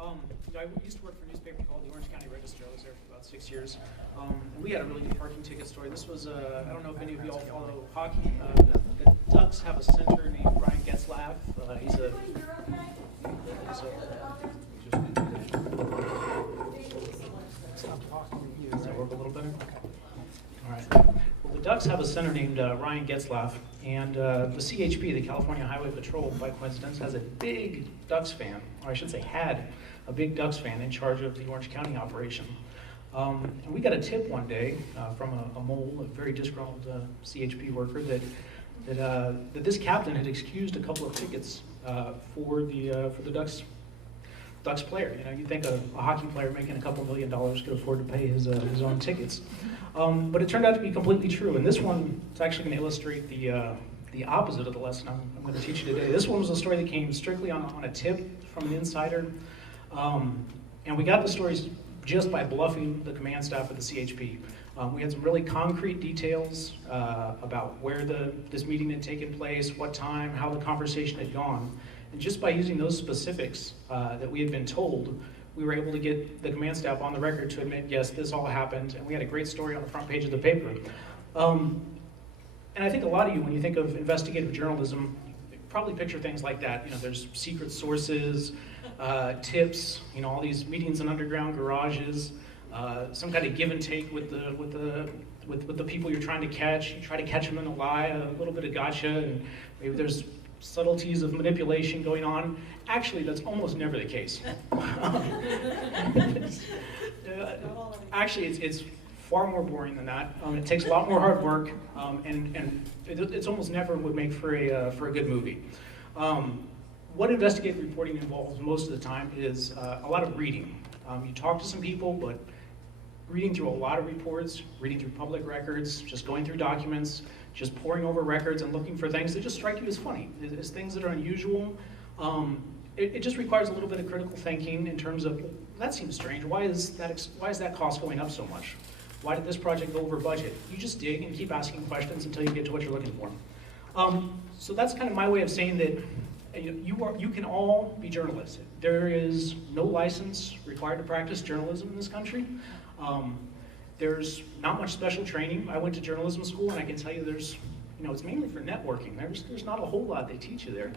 I used to work for a newspaper called the Orange County Register. I was there for about 6 years. And we had a really good parking ticket story. This was, I don't know if any of you all follow hockey. The Ducks have a center named Ryan Getzlaff. He's a... Does that work a little better? Okay. All right. Well, the Ducks have a center named Ryan Getzlaff, and the CHP, the California Highway Patrol, by coincidence, has a big Ducks fan, or I should say had a big Ducks fan in charge of the Orange County operation. And we got a tip one day from a mole, a very disgruntled CHP worker, that this captain had excused a couple of tickets for the Ducks player. You know, you think a hockey player making a couple $1 million could afford to pay his own tickets, but it turned out to be completely true. And this one is actually going to illustrate the opposite of the lesson I'm going to teach you today. This one was a story that came strictly on a tip from an insider, and we got the stories just by bluffing the command staff of the CHP. We had some really concrete details about where this meeting had taken place, what time, how the conversation had gone. And just by using those specifics that we had been told, we were able to get the command staff on the record to admit, yes, this all happened, and we had a great story on the front page of the paper. And I think a lot of you, when you think of investigative journalism, you probably picture things like that. You know, there's secret sources, tips, you know, all these meetings in underground garages, some kind of give and take with the people you're trying to catch. You try to catch them in a lie, a little bit of gotcha, and maybe there's subtleties of manipulation going on. Actually, that's almost never the case. Actually, it's far more boring than that. It takes a lot more hard work, and it's almost never would make for a good movie. What investigative reporting involves most of the time is a lot of reading. You talk to some people, but reading through a lot of reports, reading through public records, just going through documents, just poring over records and looking for things that just strike you as funny, as things that are unusual. It just requires a little bit of critical thinking in terms of, that seems strange, why is that cost going up so much? Why did this project go over budget? You just dig and keep asking questions until you get to what you're looking for. So that's kind of my way of saying that you can all be journalists. There is no license required to practice journalism in this country. There's not much special training. I went to journalism school, and I can tell you it's mainly for networking. There's not a whole lot they teach you there.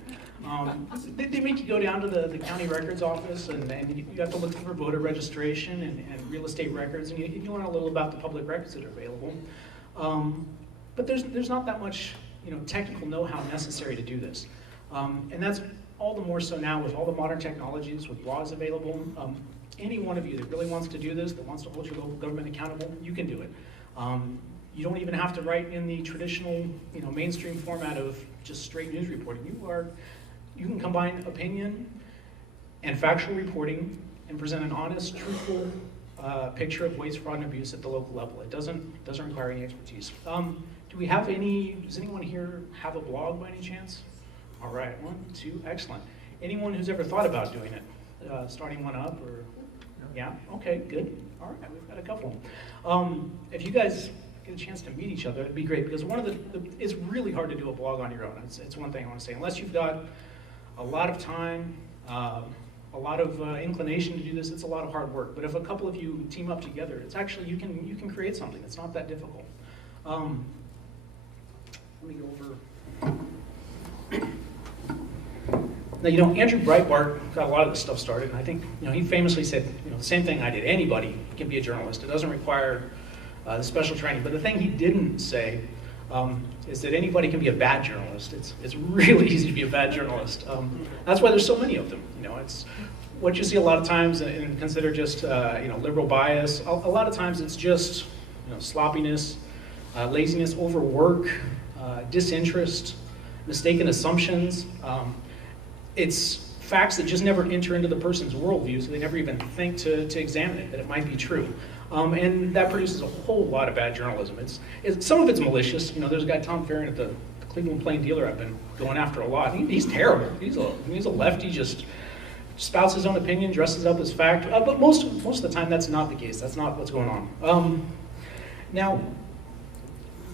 They make you go down to the county records office, and you have to look for voter registration and real estate records, and you learn a little about the public records that are available. But there's not that much technical know-how necessary to do this. And that's all the more so now with all the modern technologies, with blogs available. Any one of you that really wants to do this, that wants to hold your local government accountable, you can do it. You don't even have to write in the traditional, mainstream format of just straight news reporting. You can combine opinion and factual reporting and present an honest, truthful picture of waste, fraud, and abuse at the local level. It doesn't require any expertise. Does anyone here have a blog by any chance? All right, 1, 2, excellent. Anyone who's ever thought about doing it? Starting one up, or? Yeah, okay, good. All right, we've got a couple. If you guys get a chance to meet each other, it'd be great, because it's really hard to do a blog on your own. It's one thing I want to say. Unless you've got a lot of time, a lot of inclination to do this, it's a lot of hard work. But if a couple of you team up together, it's actually, you can create something. It's not that difficult. Let me go over. Now, Andrew Breitbart got a lot of this stuff started, and I think, he famously said, the same thing I did. Anybody can be a journalist. It doesn't require the special training. But the thing he didn't say is that anybody can be a bad journalist. It's really easy to be a bad journalist. That's why there's so many of them. It's what you see a lot of times and consider just liberal bias. A lot of times it's just sloppiness, laziness, overwork, disinterest, mistaken assumptions. It's facts that just never enter into the person's worldview, so they never even think to examine it, that it might be true. And that produces a whole lot of bad journalism. Some of it's malicious. There's a guy, Tom Farron, at the Cleveland Plain Dealer I've been going after a lot. He's terrible. He's a lefty, just spouts his own opinion, dresses up as fact. But most of the time, that's not the case. That's not what's going on. Now,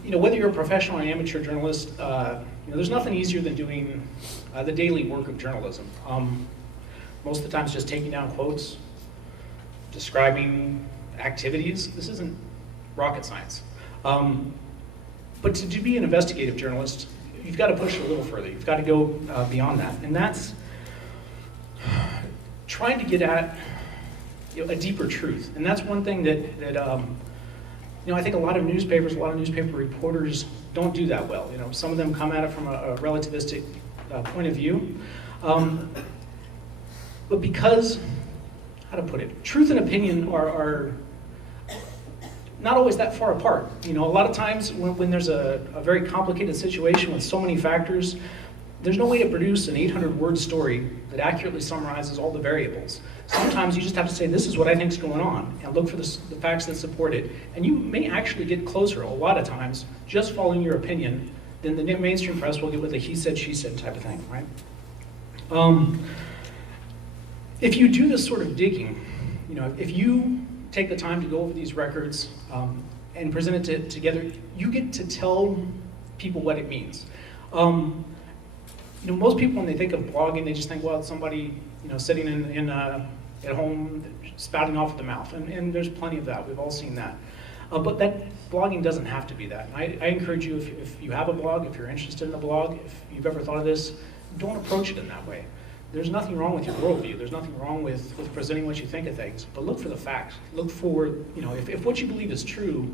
whether you're a professional or an amateur journalist, there's nothing easier than doing the daily work of journalism. most of the time it's just taking down quotes, describing activities. This isn't rocket science. But to be an investigative journalist, you've got to push it a little further. You've got to go beyond that. And that's trying to get at a deeper truth. And that's one thing that I think a lot of newspapers, a lot of newspaper reporters don't do that well. Some of them come at it from a relativistic point of view. But because, how to put it, truth and opinion are not always that far apart. A lot of times when there's a very complicated situation with so many factors, there's no way to produce an 800-word story that accurately summarizes all the variables. Sometimes you just have to say, this is what I think is going on, and look for the facts that support it. And you may actually get closer, a lot of times, just following your opinion than the mainstream press will get with a he said, she said type of thing, right? If you do this sort of digging, if you take the time to go over these records and present it together, you get to tell people what it means. Most people, when they think of blogging, they just think, well, it's somebody sitting at home spouting off at the mouth, and there's plenty of that. We've all seen that. But that blogging doesn't have to be that. And I encourage you, if you have a blog, if you're interested in a blog, if you've ever thought of this, don't approach it in that way. There's nothing wrong with your worldview. There's nothing wrong with presenting what you think of things, but look for the facts. Look for, if what you believe is true,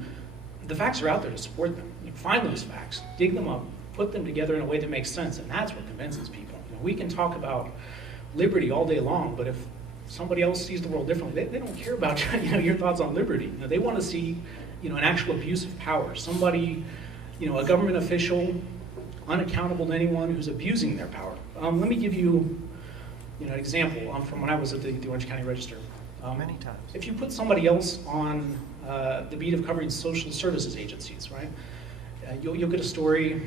the facts are out there to support them. Find those facts, dig them up, put them together in a way that makes sense, and that's what convinces people. We can talk about liberty all day long, but if somebody else sees the world differently, they don't care about your thoughts on liberty. They want to see an actual abuse of power. Somebody, a government official, unaccountable to anyone who's abusing their power. Let me give you an example from when I was at the Orange County Register. Many times. If you put somebody else on the beat of covering social services agencies, right? You'll get a story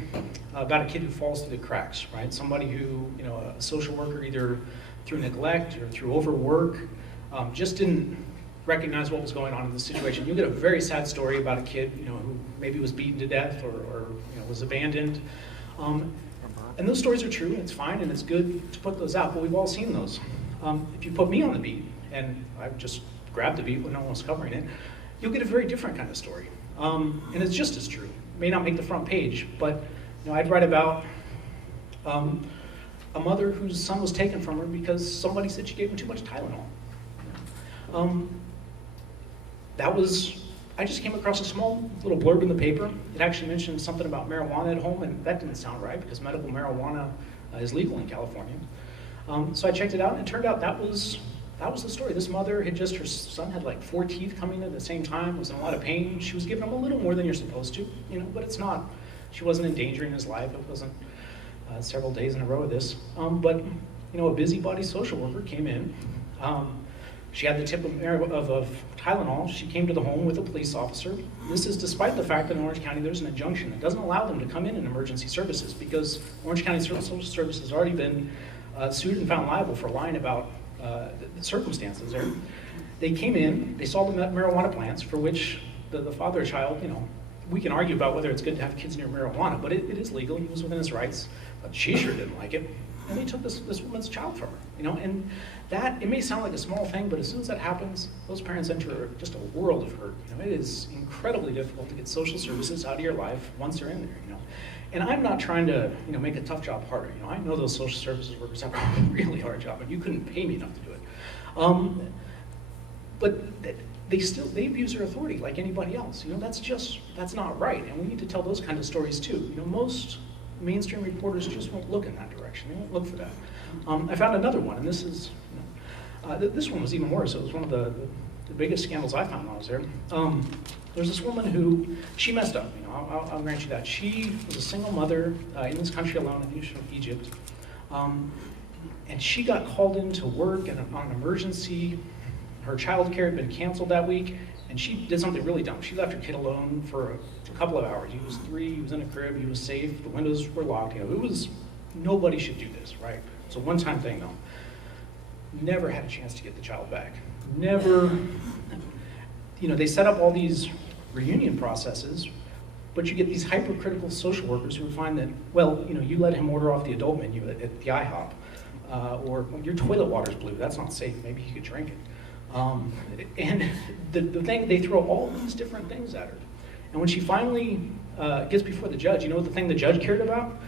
about a kid who falls through the cracks, right? Somebody who, a social worker, either through neglect or through overwork, just didn't recognize what was going on in the situation. You'll get a very sad story about a kid, who maybe was beaten to death or was abandoned. And those stories are true, and it's fine, and it's good to put those out, but we've all seen those. If you put me on the beat, and I just grabbed the beat when no one was covering it, you'll get a very different kind of story. And it's just as true. It may not make the front page, but I'd write about a mother whose son was taken from her because somebody said she gave him too much Tylenol. I just came across a small little blurb in the paper. It actually mentioned something about marijuana at home, and that didn't sound right because medical marijuana is legal in California. So I checked it out, and it turned out that was the story. This mother her son had like 4 teeth coming in at the same time, was in a lot of pain. She was giving him a little more than you're supposed to, but it's not, she wasn't endangering his life. It wasn't several days in a row of this. But a busybody social worker came in. She had the tip of Tylenol. She came to the home with a police officer. This is despite the fact that in Orange County there's an injunction that doesn't allow them to come in emergency services because Orange County Social Services has already been sued and found liable for lying about the circumstances there. They came in, they saw the marijuana plants for which the father or child, we can argue about whether it's good to have kids near marijuana, but it is legal, he was within his rights, but she sure didn't like it. And they took this woman's child from her, and that, it may sound like a small thing, but as soon as that happens, those parents enter just a world of hurt. It is incredibly difficult to get social services out of your life once they're in there, And I'm not trying to, make a tough job harder. I know those social services workers have a really hard job, and you couldn't pay me enough to do it. But they abuse their authority like anybody else. That's not right, and we need to tell those kind of stories too. Most mainstream reporters just won't look in that direction. They won't look for that. I found another one, and this is, this one was even worse. It was one of the biggest scandals I found when I was there. There's this woman who, she messed up, I'll grant you that. She was a single mother in this country alone, I think she's from Egypt. And she got called into work on an emergency. Her childcare had been canceled that week, and she did something really dumb. She left her kid alone for a couple of hours. He was 3, he was in a crib, he was safe, the windows were locked. Nobody should do this, right? It's a one-time thing though. Never had a chance to get the child back. Never, they set up all these reunion processes, but you get these hypercritical social workers who find that, well, you let him order off the adult menu at the IHOP. or your toilet water's blue, that's not safe, maybe you could drink it. And the thing, they throw all these different things at her. And when she finally gets before the judge, you know what the thing the judge cared about?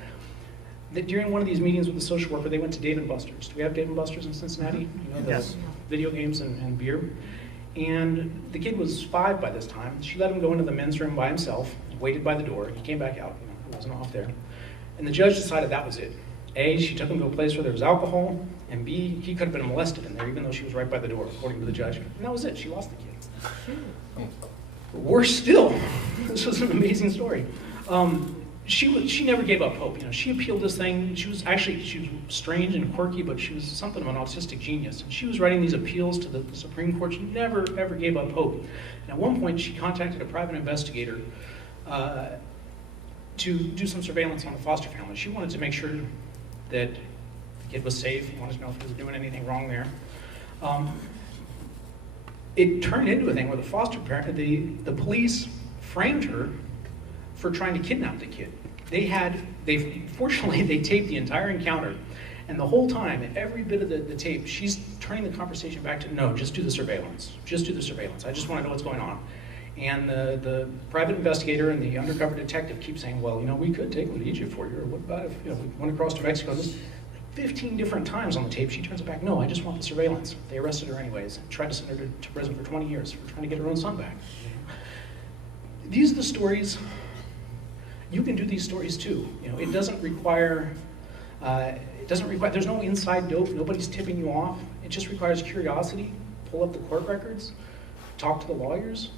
That during one of these meetings with the social worker, they went to Dave & Buster's. Do we have Dave & Buster's in Cincinnati? You know, Yes. Video games and beer. And the kid was 5 by this time. She let him go into the men's room by himself, waited by the door. He came back out, you know, he wasn't off there. And the judge decided that was it. A, she took him to a place where there was alcohol, and B, he could have been molested in there, even though she was right by the door, according to the judge. And that was it, she lost the kid. Worse still, this was an amazing story. She never gave up hope. You know, she appealed this thing. She was strange and quirky, but she was something of an autistic genius. And she was writing these appeals to the Supreme Court. She never, ever gave up hope. And at one point, she contacted a private investigator to do some surveillance on the foster family. She wanted to make sure that the kid was safe. She wanted to know if he was doing anything wrong there. It turned into a thing where the foster parent, the police framed her for trying to kidnap the kid. Fortunately, they taped the entire encounter, and the whole time, every bit of the tape, she's turning the conversation back to, no, just do the surveillance. Just do the surveillance. I just want to know what's going on. And the private investigator and the undercover detective keep saying, well, you know, we could take them to Egypt for you, or what about if, you know, we went across to Mexico? This 15 different times on the tape, she turns it back, no, I just want the surveillance. They arrested her anyways, and tried to send her to prison for 20 years for trying to get her own son back. These are the stories. You can do these stories too. You know, it doesn't require, there's no inside dope, nobody's tipping you off. It just requires curiosity, pull up the court records, talk to the lawyers.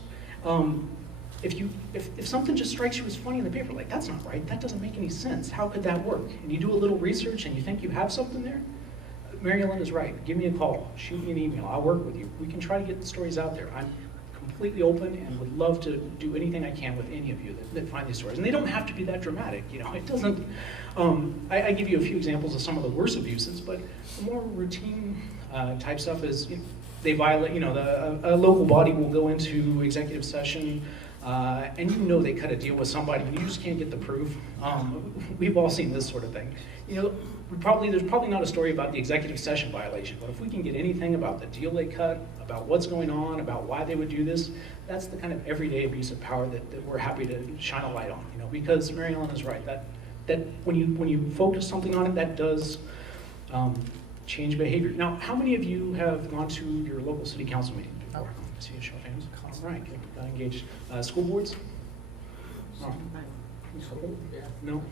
If something just strikes you as funny in the paper, like, that's not right, that doesn't make any sense, how could that work? And you do a little research and you think you have something there, Mary Ellen is right. Give me a call, shoot me an email, I'll work with you. We can try to get the stories out there. I'm completely open and would love to do anything I can with any of you that find these stories. And they don't have to be that dramatic, you know, it doesn't, I give you a few examples of some of the worst abuses, but the more routine type stuff is, you know, they violate, you know, a local body will go into executive session, and you know they cut a deal with somebody, and you just can't get the proof. We've all seen this sort of thing. You know, there's probably not a story about the executive session violation, but if we can get anything about the deal they cut, about what's going on, about why they would do this, that's the kind of everyday abuse of power that we're happy to shine a light on. You know, because Mary Ellen is right, that when you focus something on it, that does change behavior. Now, how many of you have gone to your local city council meeting before? I see a show of hands. All right, got engaged. School boards? Oh. No?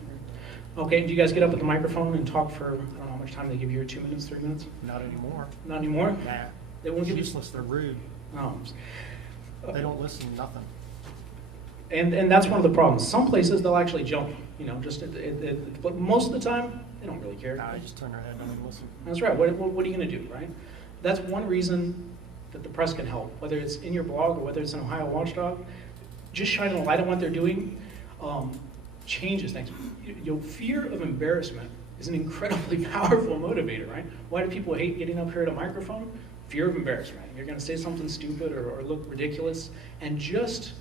Okay, do you guys get up at the microphone and talk for, I don't know how much time they give you, 2 minutes, 3 minutes? Not anymore. Not anymore? Nah. They won't give you... Useless, they're rude. Oh. They don't listen to nothing. And that's one of the problems. Some places they'll actually jump, you know, just but most of the time they don't really care. Nah, they just turn their head, don't even listen. That's right. What are you going to do, right? That's one reason that the press can help, whether it's in your blog or whether it's an Ohio Watchdog. Just shining a light on what they're doing changes things. You know, fear of embarrassment is an incredibly powerful motivator, right? Why do people hate getting up here at a microphone? Fear of embarrassment. You're going to say something stupid or look ridiculous, and just,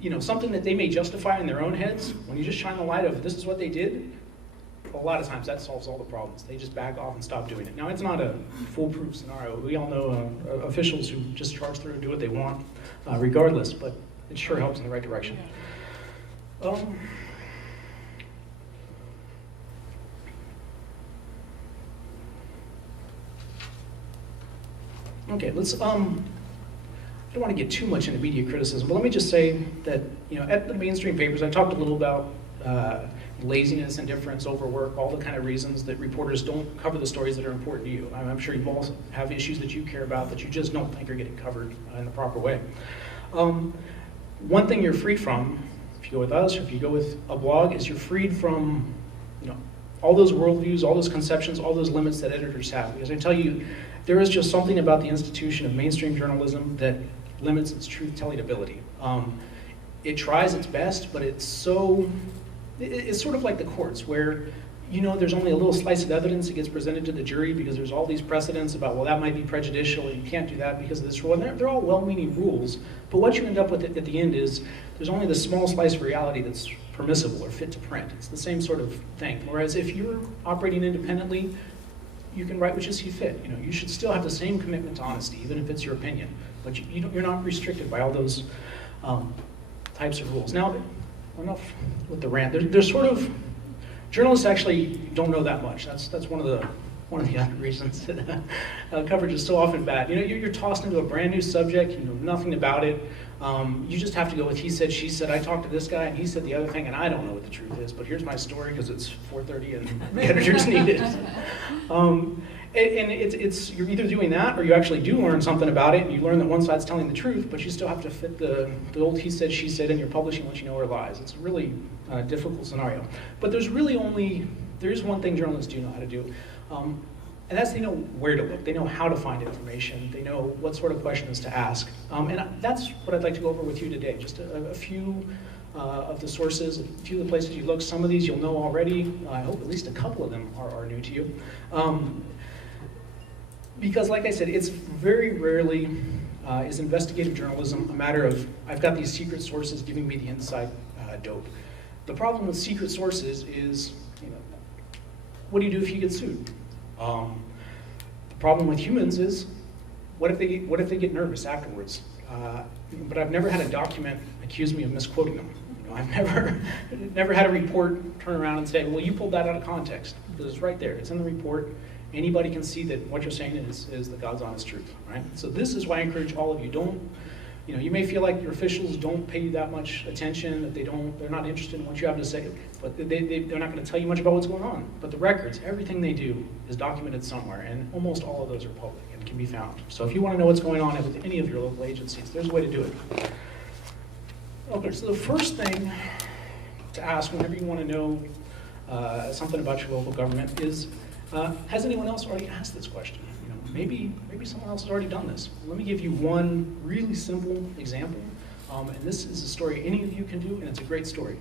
you know, something that they may justify in their own heads. When you just shine the light of this is what they did, a lot of times that solves all the problems. They just back off and stop doing it. Now, it's not a foolproof scenario. We all know officials who just charge through and do what they want, regardless, but it sure helps in the right direction. Okay, let's, I don't want to get too much into media criticism, but let me just say that, you know, at the mainstream papers, I talked a little about laziness, indifference, overwork, all the kind of reasons that reporters don't cover the stories that are important to you. I'm sure you all have issues that you care about that you just don't think are getting covered in the proper way. One thing you're free from, if you go with us or if you go with a blog, is you're freed from, you know, all those worldviews, all those conceptions, all those limits that editors have. Because I tell you, there is just something about the institution of mainstream journalism that limits its truth-telling ability. It tries its best, but it's sort of like the courts, where, you know, there's only a little slice of evidence that gets presented to the jury because there's all these precedents about, well, that might be prejudicial, and you can't do that because of this rule. And they're all well-meaning rules, but what you end up with at the end is there's only the small slice of reality that's permissible or fit to print. It's the same sort of thing. Whereas if you're operating independently, you can write which as you fit. You know, you should still have the same commitment to honesty, even if it's your opinion. But you're not restricted by all those types of rules. Now, enough with the rant. There's sort of, journalists actually don't know that much. That's one of the other reasons that coverage is so often bad. You know, you're tossed into a brand new subject, you know nothing about it. You just have to go with he said, she said, I talked to this guy and he said the other thing and I don't know what the truth is, but here's my story because it's 4:30 and the editors need it. And it's you're either doing that or you actually do learn something about it and you learn that one side's telling the truth, but you still have to fit the old he said, she said, and you're publishing what you know are lies. It's a really difficult scenario. But there is one thing journalists do know how to do. And that's they know where to look. They know how to find information. They know what sort of questions to ask. And that's what I'd like to go over with you today. Just a few of the sources, a few of the places you look. Some of these you'll know already. I hope at least a couple of them are new to you. Because like I said, it's very rarely is investigative journalism a matter of, I've got these secret sources giving me the inside dope. The problem with secret sources is, you know, what do you do if you get sued? The problem with humans is, what if they get nervous afterwards? But I've never had a document accuse me of misquoting them. You know, I've never had a report turn around and say, well, you pulled that out of context. Because it's right there, it's in the report. Anybody can see that what you're saying is the God's honest truth, right? So this is why I encourage all of you, you know, you may feel like your officials don't pay you that much attention, that they're not interested in what you have to say, but they're not going to tell you much about what's going on. But the records, everything they do is documented somewhere, and almost all of those are public and can be found. So if you want to know what's going on with any of your local agencies, there's a way to do it. Okay, so the first thing to ask whenever you want to know something about your local government is, has anyone else already asked this question? You know, maybe someone else has already done this. Let me give you one really simple example, and this is a story any of you can do, and it's a great story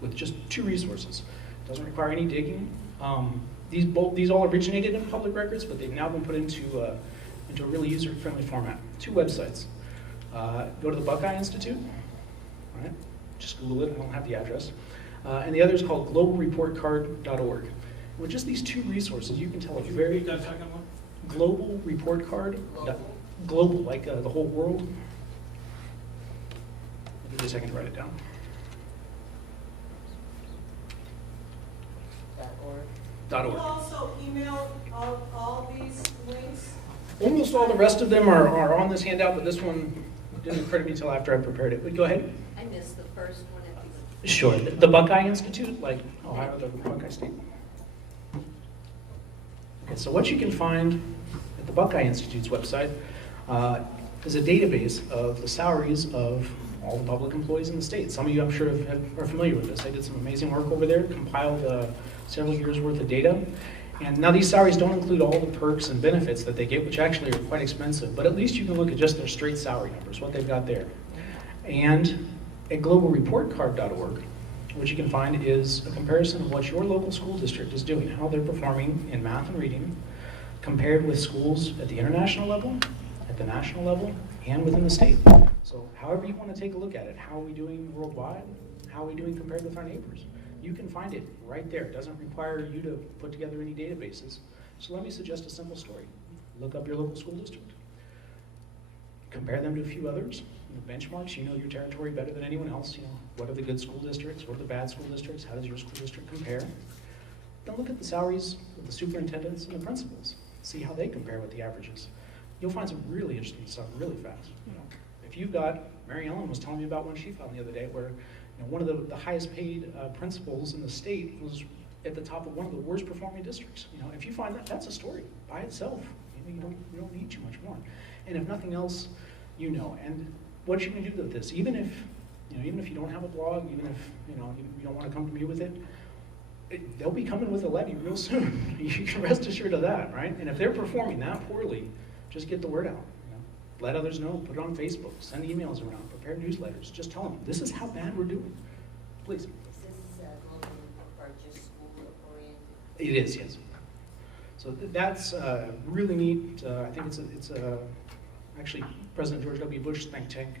with just 2 resources. It doesn't require any digging. These all originated in public records, but they've now been put into a really user-friendly format. 2 websites. Go to the Buckeye Institute. All right, just Google it. I don't have the address. And the other is called globalreportcard.org. With just these 2 resources, you can tell a very global report card. Global, like the whole world. Give me a second to write it down. .org. You also email all these links? Almost all the rest of them are on this handout, but this one didn't occur to me until after I prepared it. But go ahead. I missed the first one. Sure. The Buckeye Institute, like Ohio, the Buckeye State. Okay, so what you can find at the Buckeye Institute's website is a database of the salaries of all the public employees in the state. Some of you, I'm sure, are familiar with this. They did some amazing work over there, compiled several years' worth of data. And now these salaries don't include all the perks and benefits that they get, which actually are quite expensive, but at least you can look at just their straight salary numbers, what they've got there. And at globalreportcard.org, what you can find is a comparison of what your local school district is doing, how they're performing in math and reading, compared with schools at the international level, at the national level, and within the state. So however you want to take a look at it, how are we doing worldwide? How are we doing compared with our neighbors? You can find it right there. It doesn't require you to put together any databases. So let me suggest a simple story. Look up your local school district. Compare them to a few others. Benchmarks, you know your territory better than anyone else. You know, what are the good school districts? What are the bad school districts? How does your school district compare? Then look at the salaries of the superintendents and the principals. See how they compare with the averages. You'll find some really interesting stuff really fast. You know, if you've got, Mary Ellen was telling me about one she found the other day where one of the highest paid principals in the state was at the top of one of the worst performing districts. You know, if you find that, that's a story by itself. You don't need too much more. And if nothing else, you know. And what you can do with this, even if you don't have a blog, even if you don't want to come to me with it, they'll be coming with a levy real soon. You can rest assured of that, right? And if they're performing that poorly, just get the word out. You know? Let others know. Put it on Facebook. Send emails around. Prepare newsletters. Just tell them this is how bad we're doing. Please. Is this global report just school oriented? It is, yes. So that's really neat. I think it's actually President George W. Bush's think tank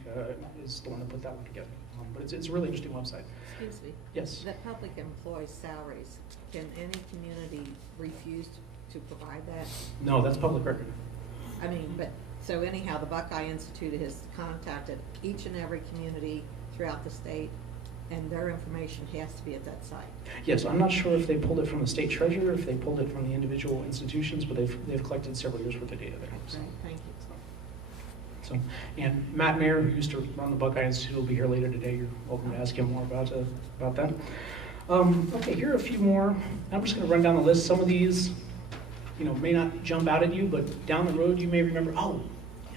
is the one that put that one together. But it's a really interesting website. Excuse me. Yes. The public employee salaries, can any community refuse to provide that? No, that's public record. I mean, but, so anyhow, the Buckeye Institute has contacted each and every community throughout the state, and their information has to be at that site. Yes, I'm not sure if they pulled it from the state treasurer, if they pulled it from the individual institutions, but they've collected several years worth of data there. So. Right, thank you. So, and Matt Mayer, who used to run the Buckeye Institute, will be here later today. You're welcome to ask him more about that. Okay, here are a few more. I'm just going to run down the list. Some of these, may not jump out at you, but down the road you may remember, oh,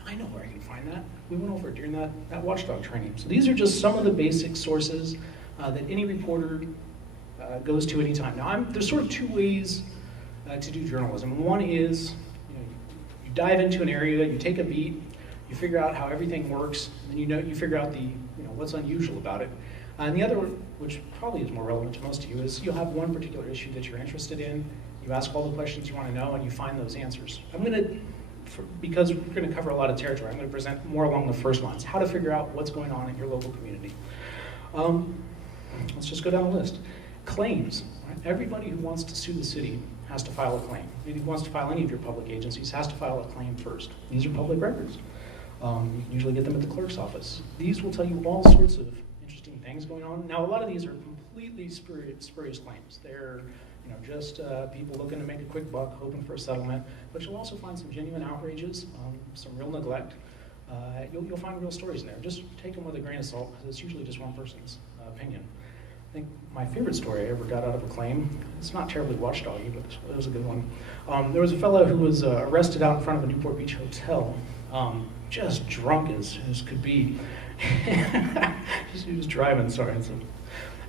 I know where I can find that. We went over it during that watchdog training. So these are just some of the basic sources that any reporter goes to anytime. Now, there's sort of two ways to do journalism. One is, you dive into an area, you take a beat, you figure out how everything works, and then you figure out what's unusual about it. And the other, which probably is more relevant to most of you, is you'll have one particular issue that you're interested in, you ask all the questions you want to know, and you find those answers. Because we're going to cover a lot of territory, I'm going to present more along the first lines, how to figure out what's going on in your local community. Let's just go down the list. Claims. Right? Everybody who wants to sue the city has to file a claim. Anybody who wants to file any of your public agencies has to file a claim first. These are public records. You can usually get them at the clerk's office. These will tell you all sorts of interesting things going on. Now, a lot of these are completely spurious claims. They're just people looking to make a quick buck, hoping for a settlement. But you'll also find some genuine outrages, some real neglect. You'll find real stories in there. Just take them with a grain of salt, because it's usually just one person's opinion. I think my favorite story I ever got out of a claim, it's not terribly watchdoggy, but it was a good one. There was a fellow who was arrested out in front of a Newport Beach hotel, just drunk as could be. He was driving, sorry.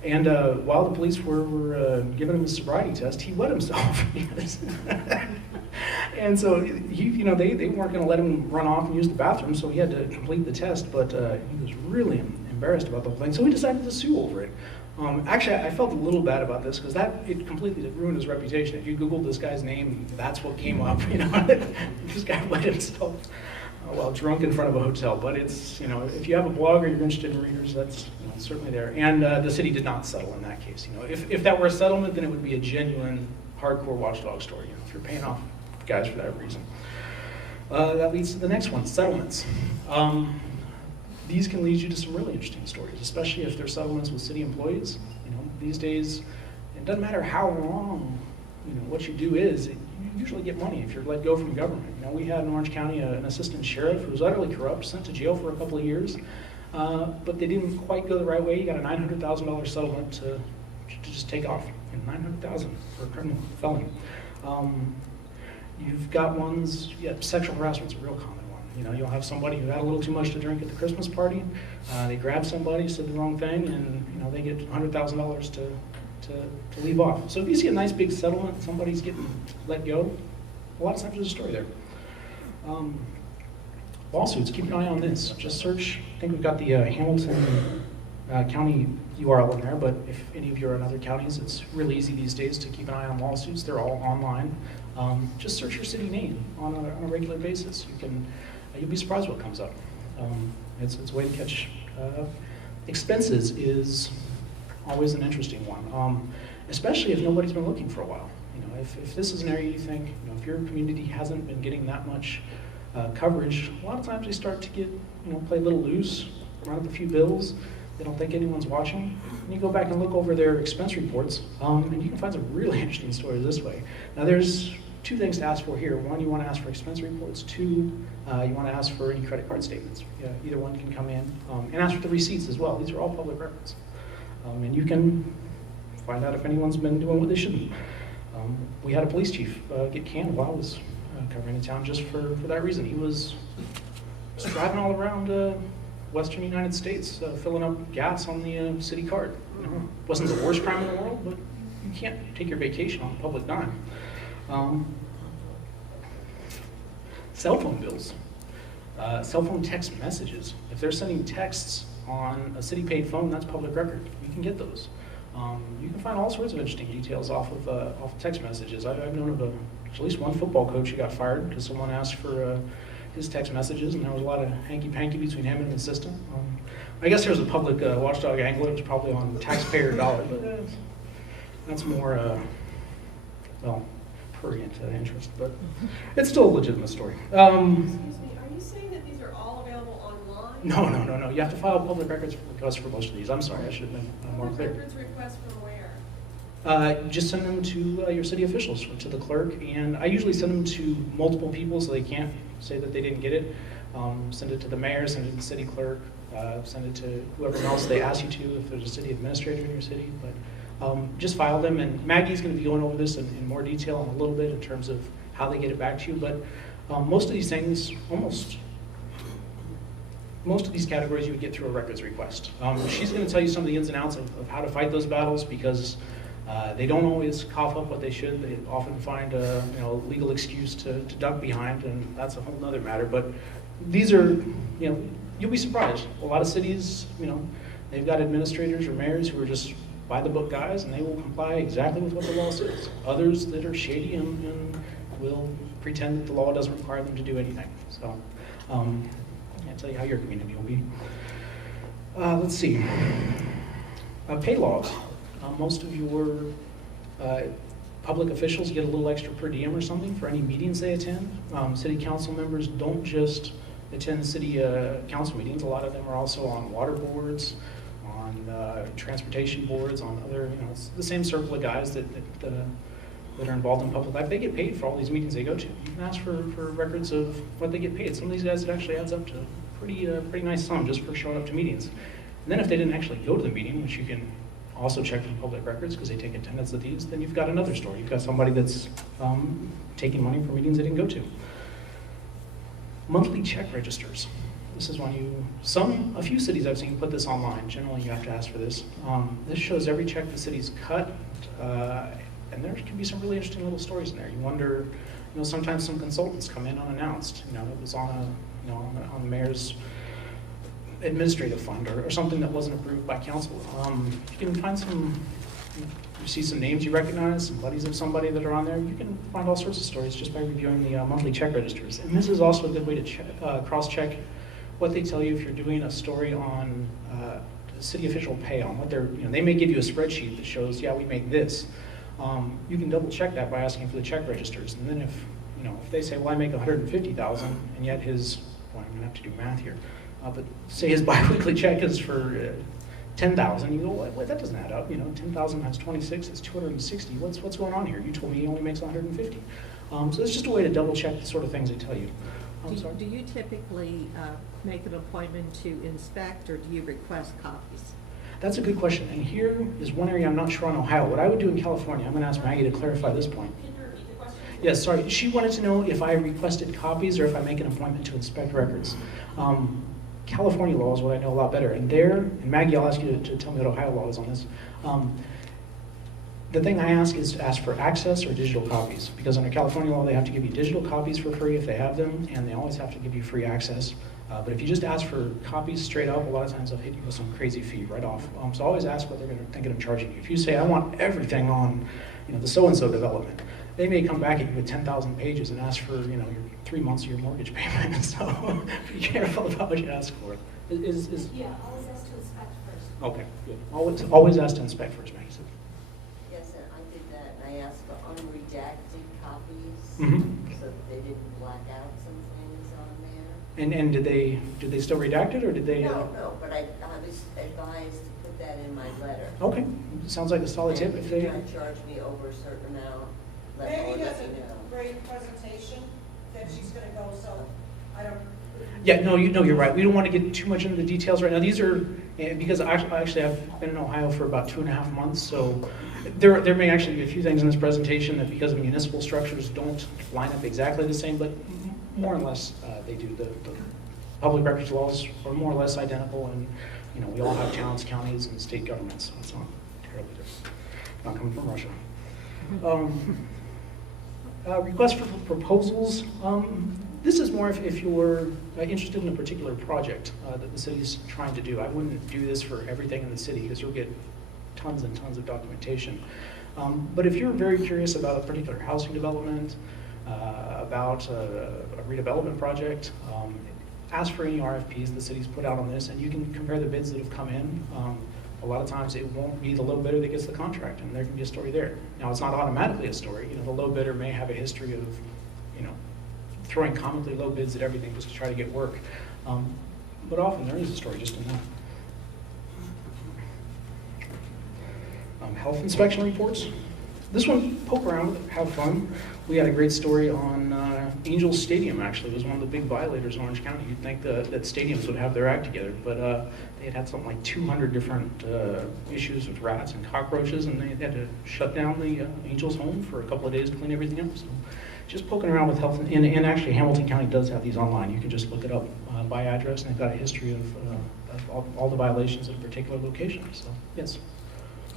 And while the police were giving him his sobriety test, he wet himself. And so they weren't going to let him run off and use the bathroom, so he had to complete the test. But he was really embarrassed about the whole thing, so he decided to sue over it. Actually, I felt a little bad about this because it completely ruined his reputation. If you Googled this guy's name, that's what came up. This guy wet himself while drunk in front of a hotel. But it's if you have a blog or you're interested in readers, that's certainly there. And the city did not settle in that case. If that were a settlement, then it would be a genuine, hardcore watchdog story. If you're paying off guys for that reason. That leads to the next one: settlements. These can lead you to some really interesting stories, especially if they're settlements with city employees. These days, it doesn't matter how wrong what you do is. You usually get money if you're let go from government. We had in Orange County an assistant sheriff who was utterly corrupt, sent to jail for a couple of years, but they didn't quite go the right way. He got a $900,000 settlement to just take off, $900,000 for a criminal felony. You've got ones, sexual harassment's a real common one. You'll have somebody who had a little too much to drink at the Christmas party. They grab somebody, said the wrong thing, and they get $100,000 to leave off. So if you see a nice big settlement, somebody's getting let go, a lot of times there's a story there. Lawsuits, keep an eye on this. Just search, I think we've got the Hamilton County URL in there, but if any of you are in other counties, it's really easy these days to keep an eye on lawsuits. They're all online. Just search your city name on a regular basis. You'll be surprised what comes up. It's a way to catch. Expenses is always an interesting one, especially if nobody's been looking for a while. If this is an area you think, if your community hasn't been getting that much coverage, a lot of times they start to get, play a little loose, run up a few bills. They don't think anyone's watching. And you go back and look over their expense reports, and you can find some really interesting stories this way. Now there's two things to ask for here. One, you want to ask for expense reports. Two, you want to ask for any credit card statements. Either one can come in, and ask for the receipts as well. These are all public records. And you can find out if anyone's been doing what they shouldn't. We had a police chief get canned while I was covering the town just for that reason. He was driving all around western United States, filling up gas on the city card. Wasn't the worst crime in the world, but you can't take your vacation on a public dime. Cell phone bills, cell phone text messages. If they're sending texts on a city-paid phone, that's public record. You can get those. You can find all sorts of interesting details off of text messages. I've known of at least one football coach who got fired because someone asked for his text messages, and there was a lot of hanky-panky between him and the assistant. I guess there's a public watchdog angle. It was probably on taxpayer dollars, but that's more, prurient interest, but it's still a legitimate story. Excuse me, are you saying that these are all available online? No. You have to file a public records request for most of these. I'm sorry, I should have been more Public clear. records request from where? Just send them to your city officials, to the clerk, and I usually send them to multiple people so they can't say that they didn't get it. Send it to the mayor, send it to the city clerk, send it to whoever else they ask you to, if there's a city administrator in your city. But just file them, and Maggie's going to be going over this in more detail in a little bit in terms of how they get it back to you. But most of these things, most of these categories you would get through a records request. She's going to tell you some of the ins and outs of how to fight those battles, because they don't always cough up what they should. They often find a legal excuse to duck behind, and that's a whole other matter. But these are, you'll be surprised. A lot of cities, they've got administrators or mayors who are just by the book guys, and they will comply exactly with what the law says. Others that are shady and will pretend that the law doesn't require them to do anything. So I can't tell you how your community will be. Let's see. Pay logs. Most of your public officials get a little extra per diem or something for any meetings they attend. City council members don't just attend city council meetings. A lot of them are also on water boards, on transportation boards, on other, it's the same circle of guys that are involved in public life. They get paid for all these meetings they go to. You can ask for records of what they get paid. Some of these guys, it actually adds up to a pretty nice sum just for showing up to meetings. And then if they didn't actually go to the meeting, which you can also check from public records because they take attendance at these, then you've got another story. You've got somebody that's taking money for meetings they didn't go to. Monthly check registers. This is when a few cities I've seen put this online. Generally, you have to ask for this. This shows every check the city's cut, and there can be some really interesting little stories in there. You wonder, sometimes some consultants come in unannounced. It was on the mayor's administrative fund or something that wasn't approved by council. You can find you see some names you recognize, some buddies of somebody that are on there. You can find all sorts of stories just by reviewing the monthly check registers. And this is also a good way to cross-check what they tell you if you're doing a story on city official pay, on what they may give you a spreadsheet that shows, yeah, we make this. You can double check that by asking for the check registers. And then if they say, well, I make $150,000, and yet I'm gonna have to do math here. But say his biweekly check is for $10,000, you go, wait, that doesn't add up. 10,000 times 26 is 260. What's going on here? You told me he only makes 150. So it's just a way to double check the sort of things they tell you. Do you typically make an appointment to inspect, or do you request copies? That's a good question. And here is one area I'm not sure on Ohio. What I would do in California, I'm going to ask Maggie to clarify this point. Can you repeat the question? Yes, sorry. She wanted to know if I requested copies or if I make an appointment to inspect records. California law is what I know a lot better. And Maggie, I'll ask you to tell me what Ohio law is on this. The thing I ask is to ask for access or digital copies, because under California law, they have to give you digital copies for free if they have them, and they always have to give you free access. But if you just ask for copies straight up, a lot of times they'll hit you with some crazy fee right off. So always ask what they're thinking of charging you. If you say, I want everything on the so-and-so development, they may come back at you with 10,000 pages and ask for your 3 months of your mortgage payment. So be careful about what you ask for. Yeah, always ask to inspect first. Okay, good. Always ask to inspect first, Maggie said. Yes, and I did that, and I asked for unredacted copies, Mm-hmm. so that they didn't black out some things on there. And did they still redact it, or did they? No, but I was advised to put that in my letter. Okay, sounds like a solid tip. And If if you they. don't charge me over a certain amount, let Maggie me has know. a great presentation that she's gonna go, so I don't. Yeah, no, you're right. We don't want to get too much into the details right now. These are, because actually I've been in Ohio for about 2.5 months, so there may actually be a few things in this presentation that, because of municipal structures, don't line up exactly the same, but more or less they do. The public records laws are more or less identical, and we all have towns, counties, and state governments, so it's not terribly different. Not coming from Russia. Request for proposals. This is more if you're interested in a particular project that the city's trying to do. I wouldn't do this for everything in the city because you'll get tons and tons of documentation. But if you're very curious about a particular housing development, about a redevelopment project, ask for any RFPs the city's put out on this, and you can compare the bids that have come in. A lot of times it won't be the low bidder that gets the contract, and there can be a story there. Now, it's not automatically a story. The low bidder may have a history of, throwing comically low bids at everything just to try to get work. But often there is a story just in that. Health inspection reports. This one, poke around with it, have fun. We had a great story on Angels Stadium, actually. It was one of the big violators in Orange County. You'd think that stadiums would have their act together, but they had something like 200 different issues with rats and cockroaches, and they had to shut down the Angels home for a couple of days to clean everything up. So just poking around with health, and actually Hamilton County does have these online. You can just look it up by address, and they've got a history of all the violations at a particular location. So, yes.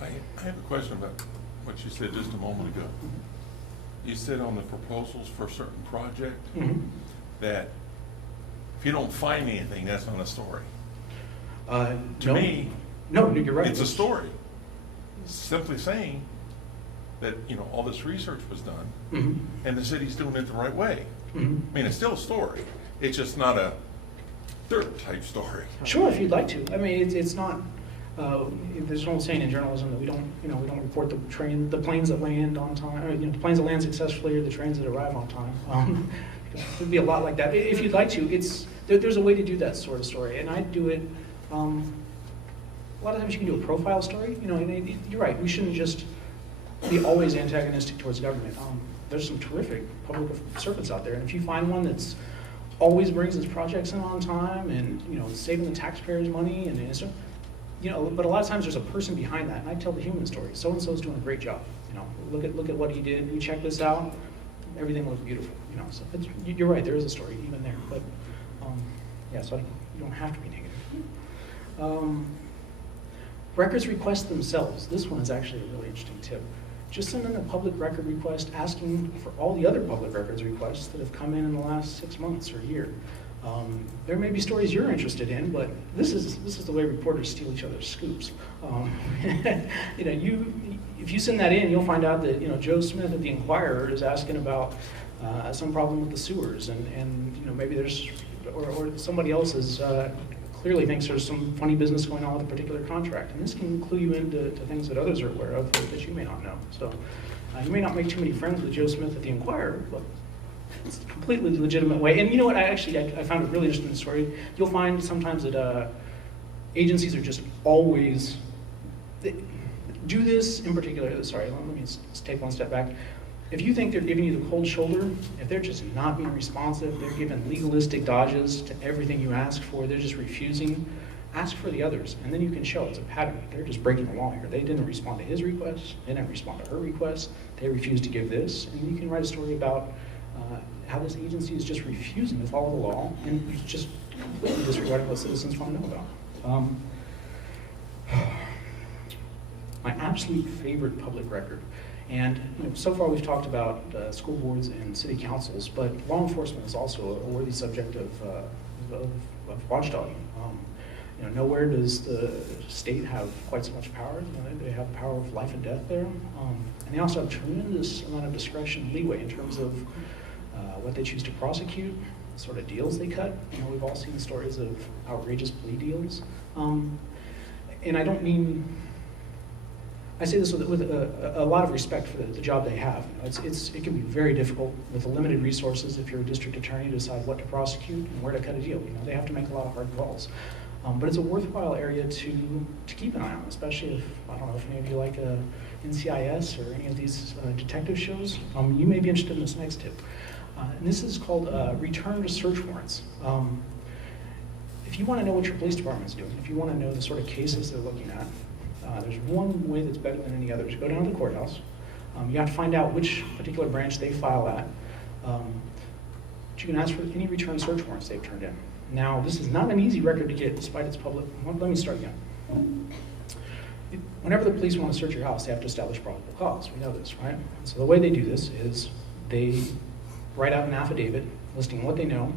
I have a question about what you said just a moment ago. You said on the proposals for a certain project that if you don't find anything, that's not a story. To me, no, you're right. It's a story. Simply saying that all this research was done and the city's doing it the right way. I mean, it's still a story. It's just not a dirt type story. Sure, if you'd like to. I mean, it's not. There's an old saying in journalism that we don't report the planes that land on time, or, the planes that land successfully, or the trains that arrive on time. It'd be a lot like that. If you'd like to, there's a way to do that sort of story, and I do it. A lot of times you can do a profile story. And you're right. We shouldn't just be always antagonistic towards government. There's some terrific public servants out there, and if you find one that's always brings its projects in on time, and saving the taxpayers' money, and stuff. But a lot of times there's a person behind that, and I tell the human story. So and so is doing a great job. Look at what he did. We check this out. Everything looks beautiful. So you're right. There is a story even there. But yeah, so you don't have to be negative. Records requests themselves. This one is actually a really interesting tip. Just send in a public record request asking for all the other public records requests that have come in the last 6 months or year. There may be stories you're interested in, but this is the way reporters steal each other's scoops. If you send that in, you'll find out that Joe Smith at the Inquirer is asking about some problem with the sewers, and maybe there's or somebody else is clearly thinks there's some funny business going on with a particular contract, and this can clue you into things that others are aware of that you may not know. So you may not make too many friends with Joe Smith at the Inquirer, but it's a completely legitimate way. And you know what, I found it really interesting in the story. You'll find sometimes that agencies are just always, do this in particular, sorry, let me just take one step back. If you think they're giving you the cold shoulder, if they're just not being responsive, they're giving legalistic dodges to everything you ask for, they're just refusing, ask for the others, and then you can show it's a pattern. They're just breaking the law here. They didn't respond to his request, they didn't respond to her request, they refused to give this, and you can write a story about how this agency is just refusing to follow the law and just completely disregarding what citizens want to know about. My absolute favorite public record, and so far we've talked about school boards and city councils, but law enforcement is also a worthy subject of watchdogging. Nowhere does the state have quite so much power. They have power of life and death there, and they also have tremendous amount of discretion and leeway in terms of what they choose to prosecute, the sort of deals they cut. We've all seen stories of outrageous plea deals. And I don't mean, I say this with a lot of respect for the job they have. It can be very difficult with the limited resources if you're a district attorney to decide what to prosecute and where to cut a deal. They have to make a lot of hard calls. But it's a worthwhile area to keep an eye on, especially if, I don't know if any of you like NCIS or any of these detective shows. You may be interested in this next tip. And this is called return to search warrants. If you want to know what your police department is doing, if you want to know the sort of cases they're looking at, there's one way that's better than any others. Go down to the courthouse. You have to find out which particular branch they file at. But you can ask for any return search warrants they've turned in. Now, this is not an easy record to get despite its public. Well, let me start again. Whenever the police want to search your house, they have to establish probable cause. We know this, right? So the way they do this is they write out an affidavit listing what they know,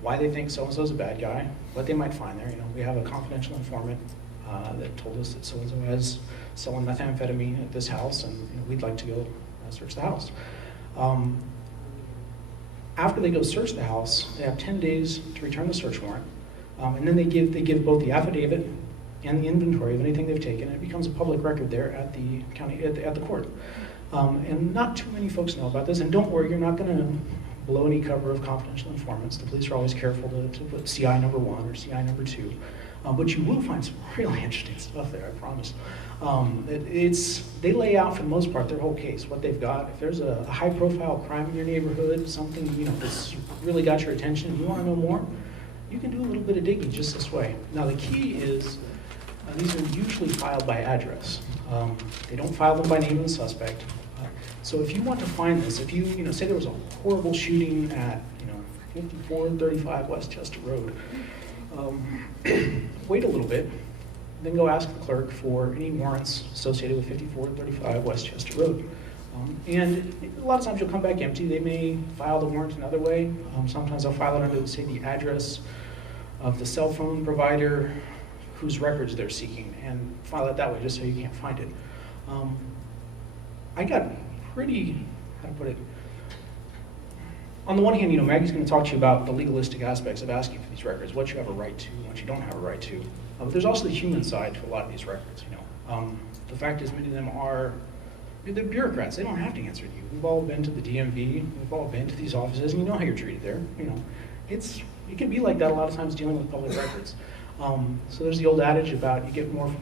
why they think so-and-so is a bad guy, what they might find there. We have a confidential informant that told us that so-and-so is selling methamphetamine at this house, and we'd like to go search the house. After they go search the house, they have 10 days to return the search warrant, and then they give both the affidavit and the inventory of anything they've taken, and it becomes a public record there at the county, at the court. And not too many folks know about this, and don't worry, you're not going to blow any cover of confidential informants. The police are always careful to put CI number 1 or CI number 2. But you will find some really interesting stuff there, I promise. They lay out, for the most part, their whole case, what they've got. If there's a high-profile crime in your neighborhood, something that's really got your attention, and you want to know more, you can do a little bit of digging just this way. Now, the key is these are usually filed by address. They don't file them by name of the suspect. So if you want to find this, if you say there was a horrible shooting at 5435 Westchester Road, wait a little bit, then go ask the clerk for any warrants associated with 5435 Westchester Road. And a lot of times you'll come back empty. They may file the warrant another way. Sometimes they'll file it under, say, the address of the cell phone provider whose records they're seeking, and file it that way just so you can't find it. I got pretty, how to put it, on the one hand, Maggie's going to talk to you about the legalistic aspects of asking for these records, what you have a right to, what you don't have a right to. But there's also the human side to a lot of these records. The fact is, many of them they're bureaucrats. They don't have to answer to you. We've all been to the DMV. We've all been to these offices, and you know how you're treated there. It can be like that a lot of times dealing with public records. So there's the old adage about you get more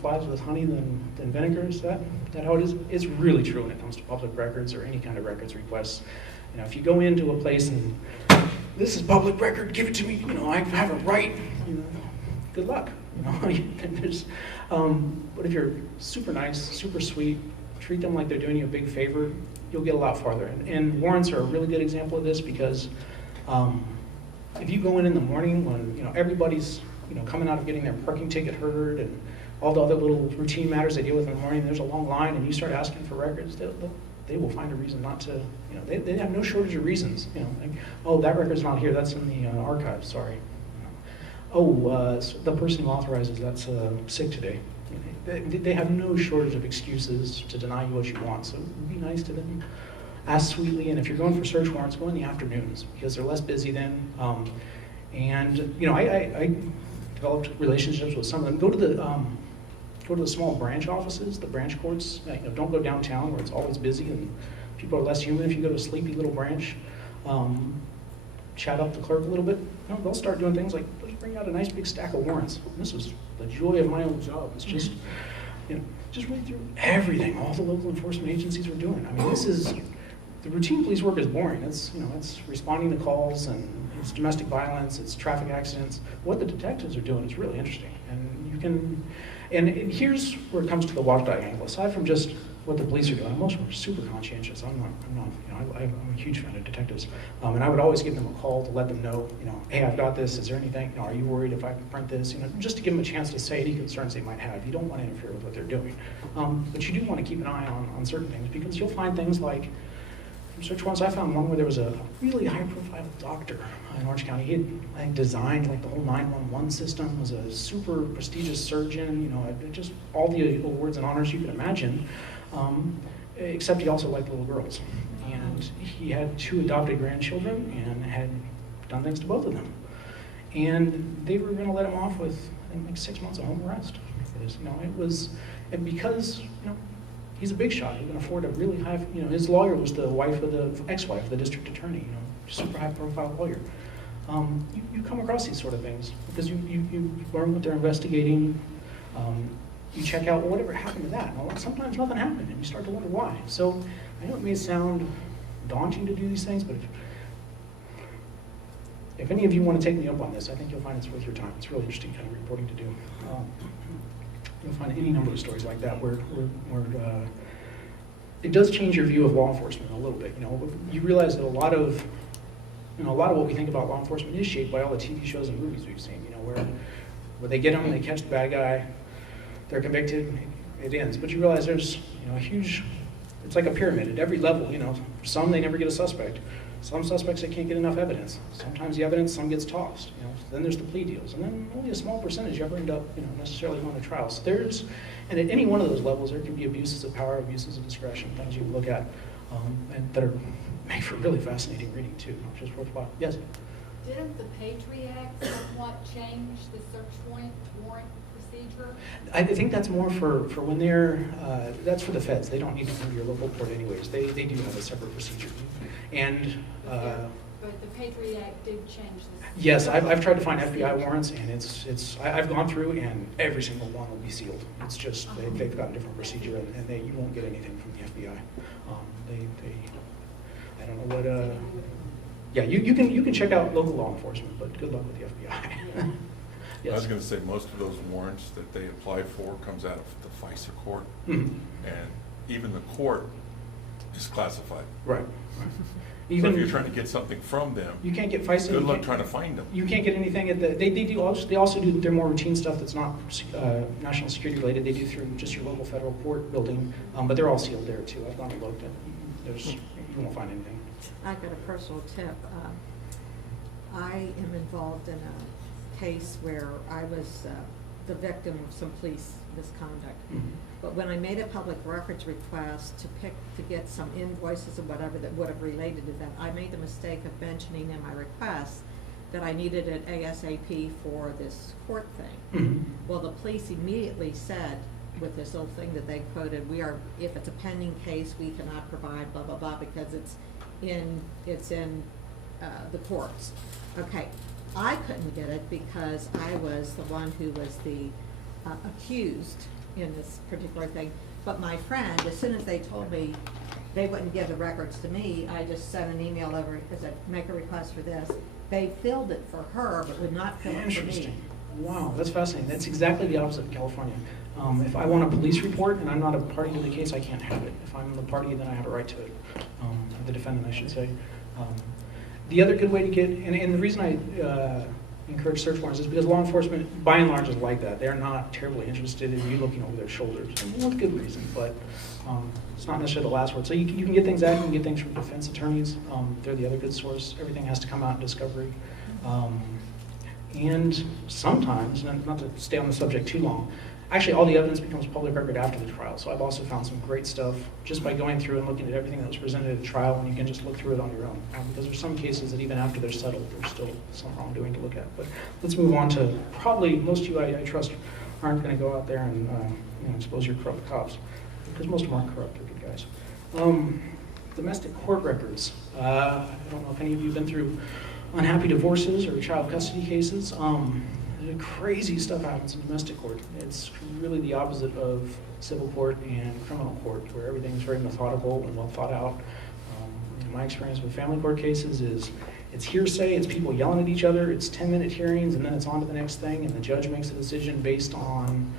flies with honey than vinegar. Is that how it is? It's really true when it comes to public records or any kind of records requests. If you go into a place and this is public record, give it to me. I have a right. Good luck. But if you're super nice, super sweet, treat them like they're doing you a big favor, you'll get a lot farther. And warrants are a really good example of this because if you go in the morning when everybody's coming out of getting their parking ticket heard and all the other little routine matters they deal with in the morning, there's a long line, and you start asking for records, they will find a reason not to. They have no shortage of reasons. Oh, that record's not here. That's in the archives. Sorry. Oh, so the person who authorizes that's sick today. They have no shortage of excuses to deny you what you want. So be nice to them. Ask sweetly, and if you're going for search warrants, go in the afternoons because they're less busy then. I developed relationships with some of them. Go to the small branch offices, the branch courts. Don't go downtown where it's always busy and people are less human. If you go to a sleepy little branch, chat up the clerk a little bit. They'll start doing things like bring out a nice big stack of warrants. And this was the joy of my old job. It's just read through everything all the local enforcement agencies were doing. The routine police work is boring. It's responding to calls, and it's domestic violence, it's traffic accidents. What the detectives are doing is really interesting, and here's where it comes to the watchdog angle. Aside from just what the police are doing, most of them are super conscientious. I'm a huge fan of detectives, and I would always give them a call to let them know, hey, I've got this. Is there anything? Are you worried if I can print this? Just to give them a chance to say any concerns they might have. You don't want to interfere with what they're doing, but you do want to keep an eye on certain things because you'll find things like. Search warrants, I found one where there was a really high-profile doctor in Orange County. He had, designed the whole 911 system, was a super prestigious surgeon, just all the awards and honors you could imagine, except he also liked little girls. And he had 2 adopted grandchildren and had done things to both of them. And they were going to let him off with, I think, 6 months of home arrest for this. And because, he's a big shot. He can afford a really high, his lawyer was the ex-wife of the district attorney, super high-profile lawyer. You come across these sort of things because you learn what they're investigating. You check out, well, whatever happened to that? Well, sometimes nothing happened, and you start to wonder why. So I know it may sound daunting to do these things, but if any of you want to take me up on this, I think you'll find it's worth your time. It's really interesting kind of reporting to do. You'll find any number of stories like that where it does change your view of law enforcement a little bit. You realize that a lot of what we think about law enforcement is shaped by all the TV shows and movies we've seen. Where they get them, they catch the bad guy, they're convicted, it ends. But you realize there's a huge. It's like a pyramid at every level. Some they never get a suspect. Some suspects they can't get enough evidence. Sometimes the evidence, some gets tossed. Then there's the plea deals, and then only a small percentage ever end up, necessarily going to trial. So and at any one of those levels, there can be abuses of power, abuses of discretion, things you look at, and that make for really fascinating reading too, which is worthwhile. Yes. Didn't the Patriot Act somewhat change the search warrant procedure? I think that's more for when they're, that's for the feds. They don't need to come to your local court anyways. They do have a separate procedure. And, But the Patriot Act did change this. yes, I've tried to find FBI warrants, and I've gone through, and every single one will be sealed. It's just, they've got a different procedure, and you won't get anything from the FBI. I don't know what, yeah, you can check out local law enforcement, but good luck with the FBI. I was Yes. gonna say, most of those warrants that they apply for comes out of the FISA court, Mhm. and even the court is classified. Right. So Even if you're trying to get something from them, you can't get FISA. good you luck can't- trying to find them. You can't get anything at the, they also do their more routine stuff that's not national security related. They do through just your local federal court building, but they're all sealed there too. I've gone and looked, and you won't find anything. I've got a personal tip. I am involved in a case where I was the victim of some police misconduct. Mhm. But when I made a public records request to get some invoices or whatever that would have related to that, I made the mistake of mentioning in my request that I needed it ASAP for this court thing. Mhm. Well, the police immediately said, with this little thing that they quoted, if it's a pending case, we cannot provide blah, blah, blah, because it's in the courts. Okay, I couldn't get it because I was the one who was the accused in this particular thing. But my friend, as soon as they told me they wouldn't give the records to me, I just sent an email over, as a make a request for this. They filled it for her, but would not fill it for me. Interesting. Wow, that's fascinating. That's exactly the opposite of California. If I want a police report and I'm not a party to the case, I can't have it. If I'm the party, then I have a right to it. The defendant, I should say. The other good way to get, and the reason I encourage search warrants is because law enforcement, by and large, is like that. They're not terribly interested in you looking over their shoulders, and with good reason, but it's not necessarily the last word. So you can get things out, you can get things from defense attorneys. They're the other good source. Everything has to come out in discovery. And sometimes, not to stay on the subject too long, actually all the evidence becomes public record after the trial. So I've also found some great stuff just by going through and looking at everything that was presented at the trial, and you can just look through it on your own. Because there's some cases that even after they're settled, there's still some wrongdoing to look at. But let's move on to probably most of you I trust aren't going to go out there and expose your corrupt cops, because most of them aren't corrupt, they're good guys. Domestic court records. I don't know if any of you have been through unhappy divorces or child custody cases. Crazy stuff happens in domestic court. It's really the opposite of civil court and criminal court, where everything is very methodical and well thought out. My experience with family court cases is it's hearsay, it's people yelling at each other, it's 10-minute hearings, and then it's on to the next thing, and the judge makes a decision based on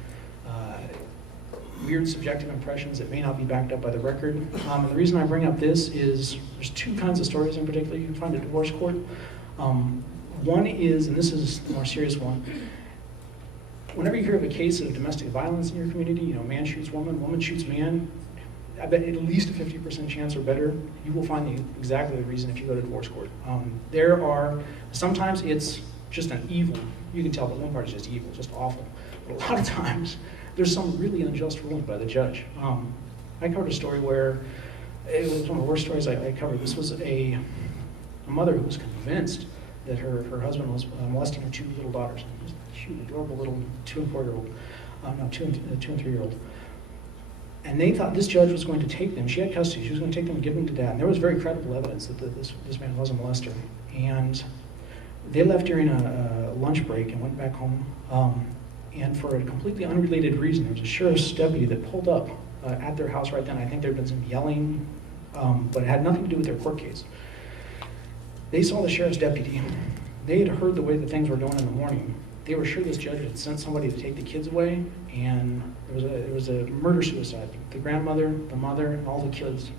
weird subjective impressions that may not be backed up by the record. And the reason I bring up this is there's two kinds of stories in particular you can find at divorce court. One is, and this is the more serious one, whenever you hear of a case of domestic violence in your community, man shoots woman, woman shoots man, I bet at least a 50% chance or better, you will find exactly the reason if you go to divorce court. There are, sometimes it's just an evil, you can tell that one part is just evil, just awful, but a lot of times there's some really unjust ruling by the judge. I covered a story where, it was one of the worst stories I covered. This was a mother who was convinced that her husband was molesting her two little daughters. Just cute, adorable little 2 and 4-year-old, two and 3-year-old. And they thought this judge was going to take them. She had custody. She was going to take them and give them to dad. And there was very credible evidence that this man was a molester. And they left during a lunch break and went back home. And for a completely unrelated reason, there was a sheriff's deputy that pulled up at their house right then. I think there had been some yelling, but it had nothing to do with their court case. They saw the sheriff's deputy. They had heard the way that things were going in the morning. They were sure this judge had sent somebody to take the kids away, and there was a murder-suicide. The grandmother, the mother, and all the kids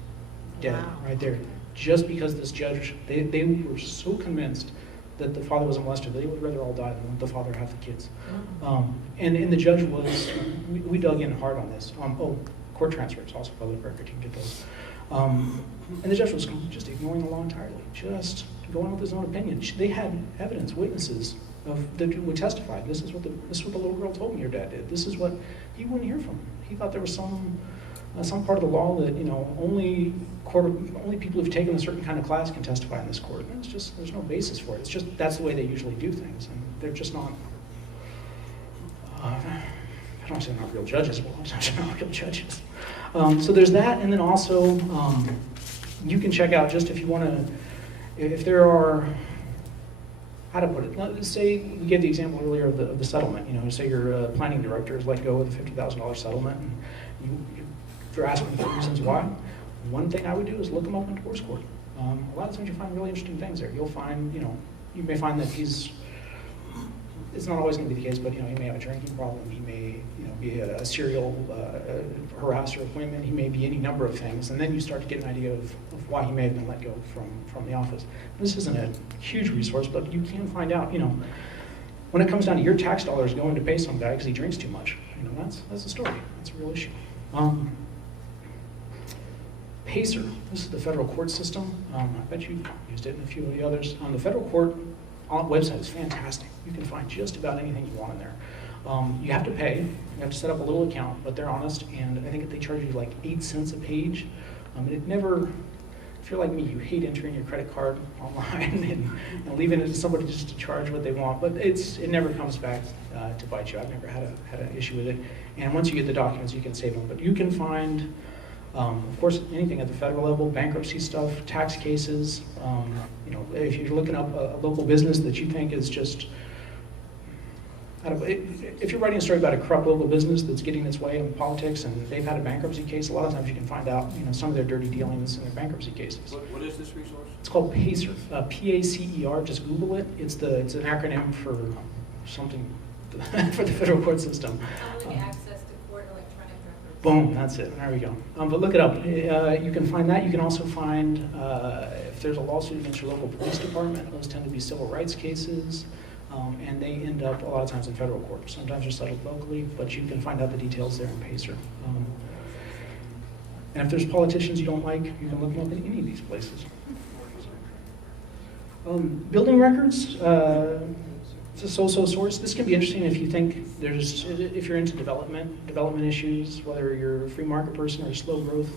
dead right there. Just because this judge, they were so convinced that the father was a molester, they would rather all die than let the father have the kids. And the judge was, we dug in hard on this. Court transfers, also public record, you can get those. And the judge was just ignoring the law entirely, just going with his own opinion. They had evidence, witnesses that would testify. This is what the little girl told me your dad did. This is what he wouldn't hear from. He thought there was some some part of the law that, you know, only people who've taken a certain kind of class can testify in this court. And it's just, there's no basis for it. It's just, that's the way they usually do things. And they're just not, I don't want to say they're not real judges, well, they're not real judges. So there's that, and then also, you can check out just if you want to, if there are, how to put it, let's say, we gave the example earlier of the settlement, you know, say your planning director is let go with a $50,000 settlement, and you're asking for reasons why. One thing I would do is look him up in divorce court. A lot of times you find really interesting things there. You'll find, you know, you may find that it's not always going to be the case, but, you know, he may have a drinking problem. He may, you know, be a serial harasser of women. He may be any number of things. And then you start to get an idea of why he may have been let go from the office. This isn't a huge resource, but you can find out, you know, when it comes down to your tax dollars going to pay some guy because he drinks too much. You know, that's the story. That's a real issue. PACER, this is the federal court system. I bet you've used it and a few of the others. The federal court website is fantastic. You can find just about anything you want in there. You have to pay. You have to set up a little account, but they're honest, and I think they charge you like 8 cents a page. It never, if you're like me, you hate entering your credit card online and leaving it to somebody just to charge what they want, but it never comes back to bite you. I've never had an issue with it. And once you get the documents, you can save them. But you can find, of course, anything at the federal level, bankruptcy stuff, tax cases. You know, if you're looking up a local business that you think is just, if you're writing a story about a corrupt local business that's getting its way in politics and they've had a bankruptcy case, a lot of times you can find out, you know, some of their dirty dealings in their bankruptcy cases. What is this resource? It's called PACER, P-A-C-E-R. Just Google it. It's an acronym for something for the federal court system. Public access to court electronic records. Boom, that's it. There we go. But look it up. You can find that. You can also find if there's a lawsuit against your local police department. Those tend to be civil rights cases, and they end up a lot of times in federal court. Sometimes they're settled locally, but you can find out the details there in PACER. And if there's politicians you don't like, you can look them up in any of these places. Building records. It's a so-so source. This can be interesting if you think if you're into development issues, whether you're a free market person or a slow growth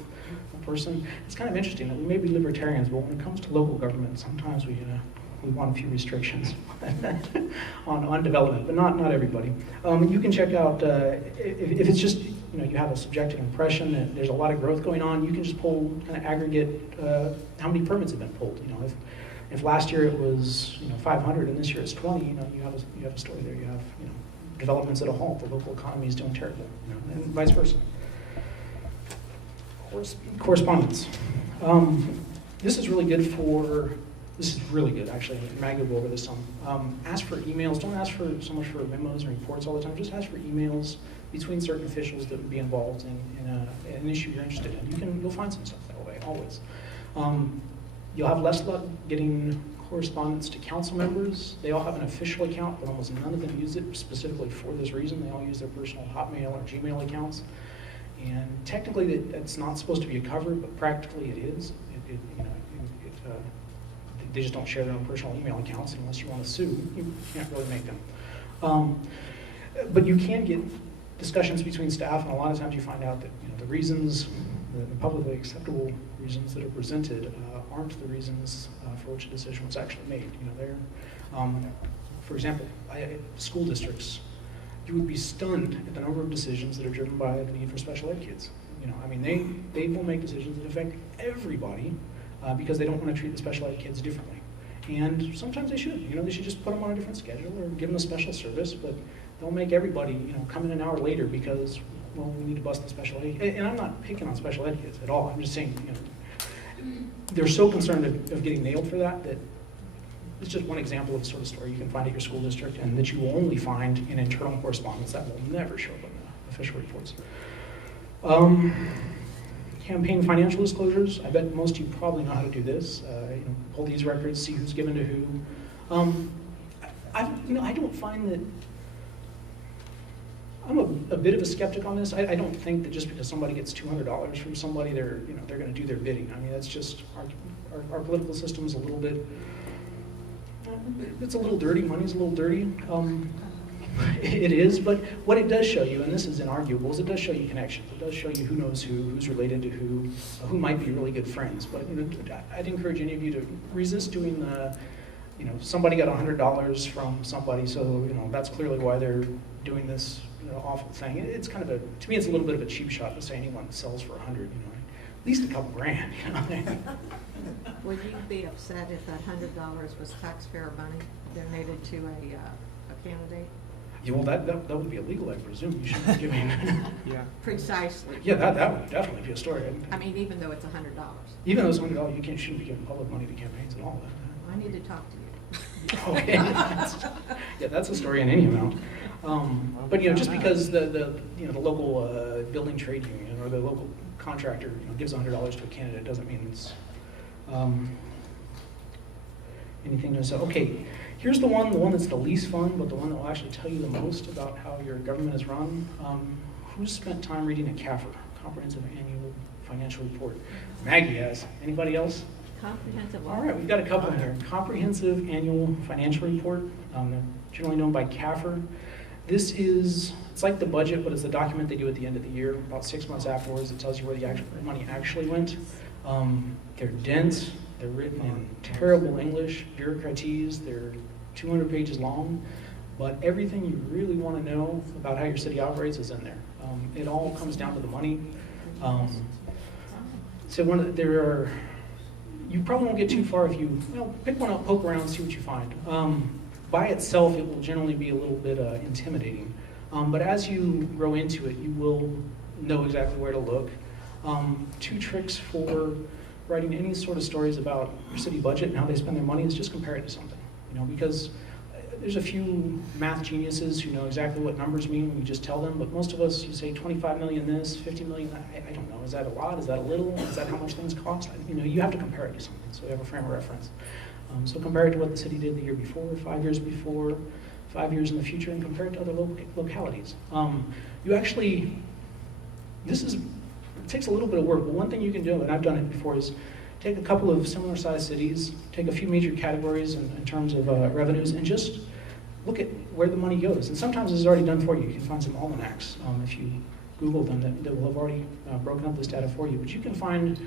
person. It's kind of interesting that we may be libertarians, but when it comes to local government, sometimes we want a few restrictions on development, but not everybody. You can check out if it's just, you know, you have a subjective impression that there's a lot of growth going on. You can just pull kind of aggregate how many permits have been pulled. You know, if last year it was, you know, 500 and this year it's 20, you know, you have a story there. You have, you know, developments at a halt. The local economy is doing terrible, you know, and vice versa. Correspondence. This is really good for. This is really good, actually. Maggie will go over this some. Ask for emails. Don't ask for so much for memos and reports all the time. Just ask for emails between certain officials that would be involved in an issue you're interested in. You'll find some stuff that way, always. You'll have less luck getting correspondence to council members. They all have an official account, but almost none of them use it specifically for this reason. They all use their personal Hotmail or Gmail accounts. And technically, that's not supposed to be a cover, but practically it is. They just don't share their own personal email accounts unless you want to sue. You can't really make them. But you can get discussions between staff, and a lot of times you find out that, you know, the reasons, the publicly acceptable reasons that are presented aren't the reasons for which a decision was actually made. You know, they're, for example, school districts, you would be stunned at the number of decisions that are driven by the need for special ed kids. You know, I mean, they will make decisions that affect everybody because they don't want to treat the special ed kids differently. And sometimes they should. You know, they should just put them on a different schedule or give them a special service, but they'll make everybody, you know, come in an hour later because, well, we need to bust the special ed. And I'm not picking on special ed kids at all. I'm just saying, you know, they're so concerned of getting nailed for that it's just one example of the sort of story you can find at your school district and that you will only find in internal correspondence. That will never show up in the official reports. Campaign financial disclosures. I bet most of you probably know how to do this. You know, pull these records, see who's given to who. I don't find that. I'm a bit of a skeptic on this. I don't think that just because somebody gets $200 from somebody, they're going to do their bidding. I mean, that's just our political system is a little bit. It's a little dirty. Money's a little dirty. It is, but what it does show you, and this is inarguable, is it does show you connections. It does show you who knows who, who's related to who might be really good friends. But I'd encourage any of you to resist doing the, somebody got $100 from somebody, so that's clearly why they're doing this awful thing. It's kind of to me, it's a little bit of a cheap shot to say anyone sells for 100. At least a couple grand. Would you be upset if that $100 was taxpayer money donated to a candidate? Yeah, well, that would be illegal, I presume. You shouldn't be giving. Yeah. Precisely. Yeah, that would definitely be a story. I mean, even though it's $100. Even though it's $100, you shouldn't be giving public money to campaigns at all. I need to talk to you. Okay. Yeah, that's a story in any amount. But just because the local building trade union or the local contractor gives $100 to a candidate doesn't mean it's anything to say. Okay, here's the one that's the least fun, but the one that will actually tell you the most about how your government is run. Who's spent time reading a CAFR, Comprehensive Annual Financial Report? Maggie has. Anybody else? Comprehensive. All right, we've got a couple here. Comprehensive Annual Financial Report, generally known by CAFR. It's like the budget, but it's the document they do at the end of the year. About 6 months afterwards, it tells you where the money actually went. They're dense. They're written in terrible English, bureaucratese. They're 200 pages long, but everything you really want to know about how your city operates is in there. It all comes down to the money. You probably won't get too far if you, pick one up, poke around, see what you find. By itself, it will generally be a little bit intimidating. But as you grow into it, you will know exactly where to look. 2 tricks for writing any sort of stories about your city budget and how they spend their money is just compare it to something. Because there's a few math geniuses who know exactly what numbers mean when you just tell them, but most of us, you say 25 million this, 50 million that, I don't know, is that a lot, is that a little, is that how much things cost? You have to compare it to something, so you have a frame of reference. So compare it to what the city did the year before, 5 years before, 5 years in the future, and compare it to other localities. It takes a little bit of work, but one thing you can do, and I've done it before, is take a couple of similar sized cities, take a few major categories in terms of revenues, and just look at where the money goes. And sometimes this is already done for you. You can find some almanacs if you Google them that will have already broken up this data for you. But you can find,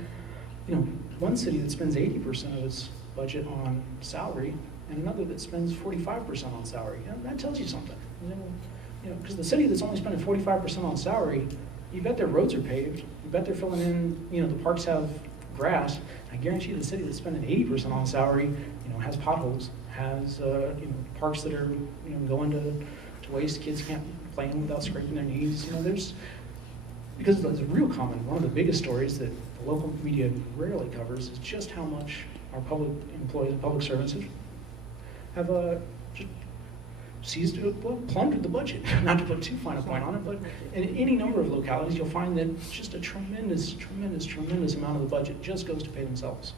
one city that spends 80% of its budget on salary, and another that spends 45% on salary. That tells you something. Because the city that's only spending 45% on salary, you bet their roads are paved. You bet they're filling in. The parks have grass. I guarantee the city that's spending 80% on salary, has potholes, has parks that are going to waste. Kids can't play in without scraping their knees. Because it's real common. One of the biggest stories that the local media rarely covers is just how much our public employees and public servants have just plundered the budget. Not to put too fine a point on it, but in any number of localities, you'll find that just a tremendous amount of the budget just goes to pay themselves.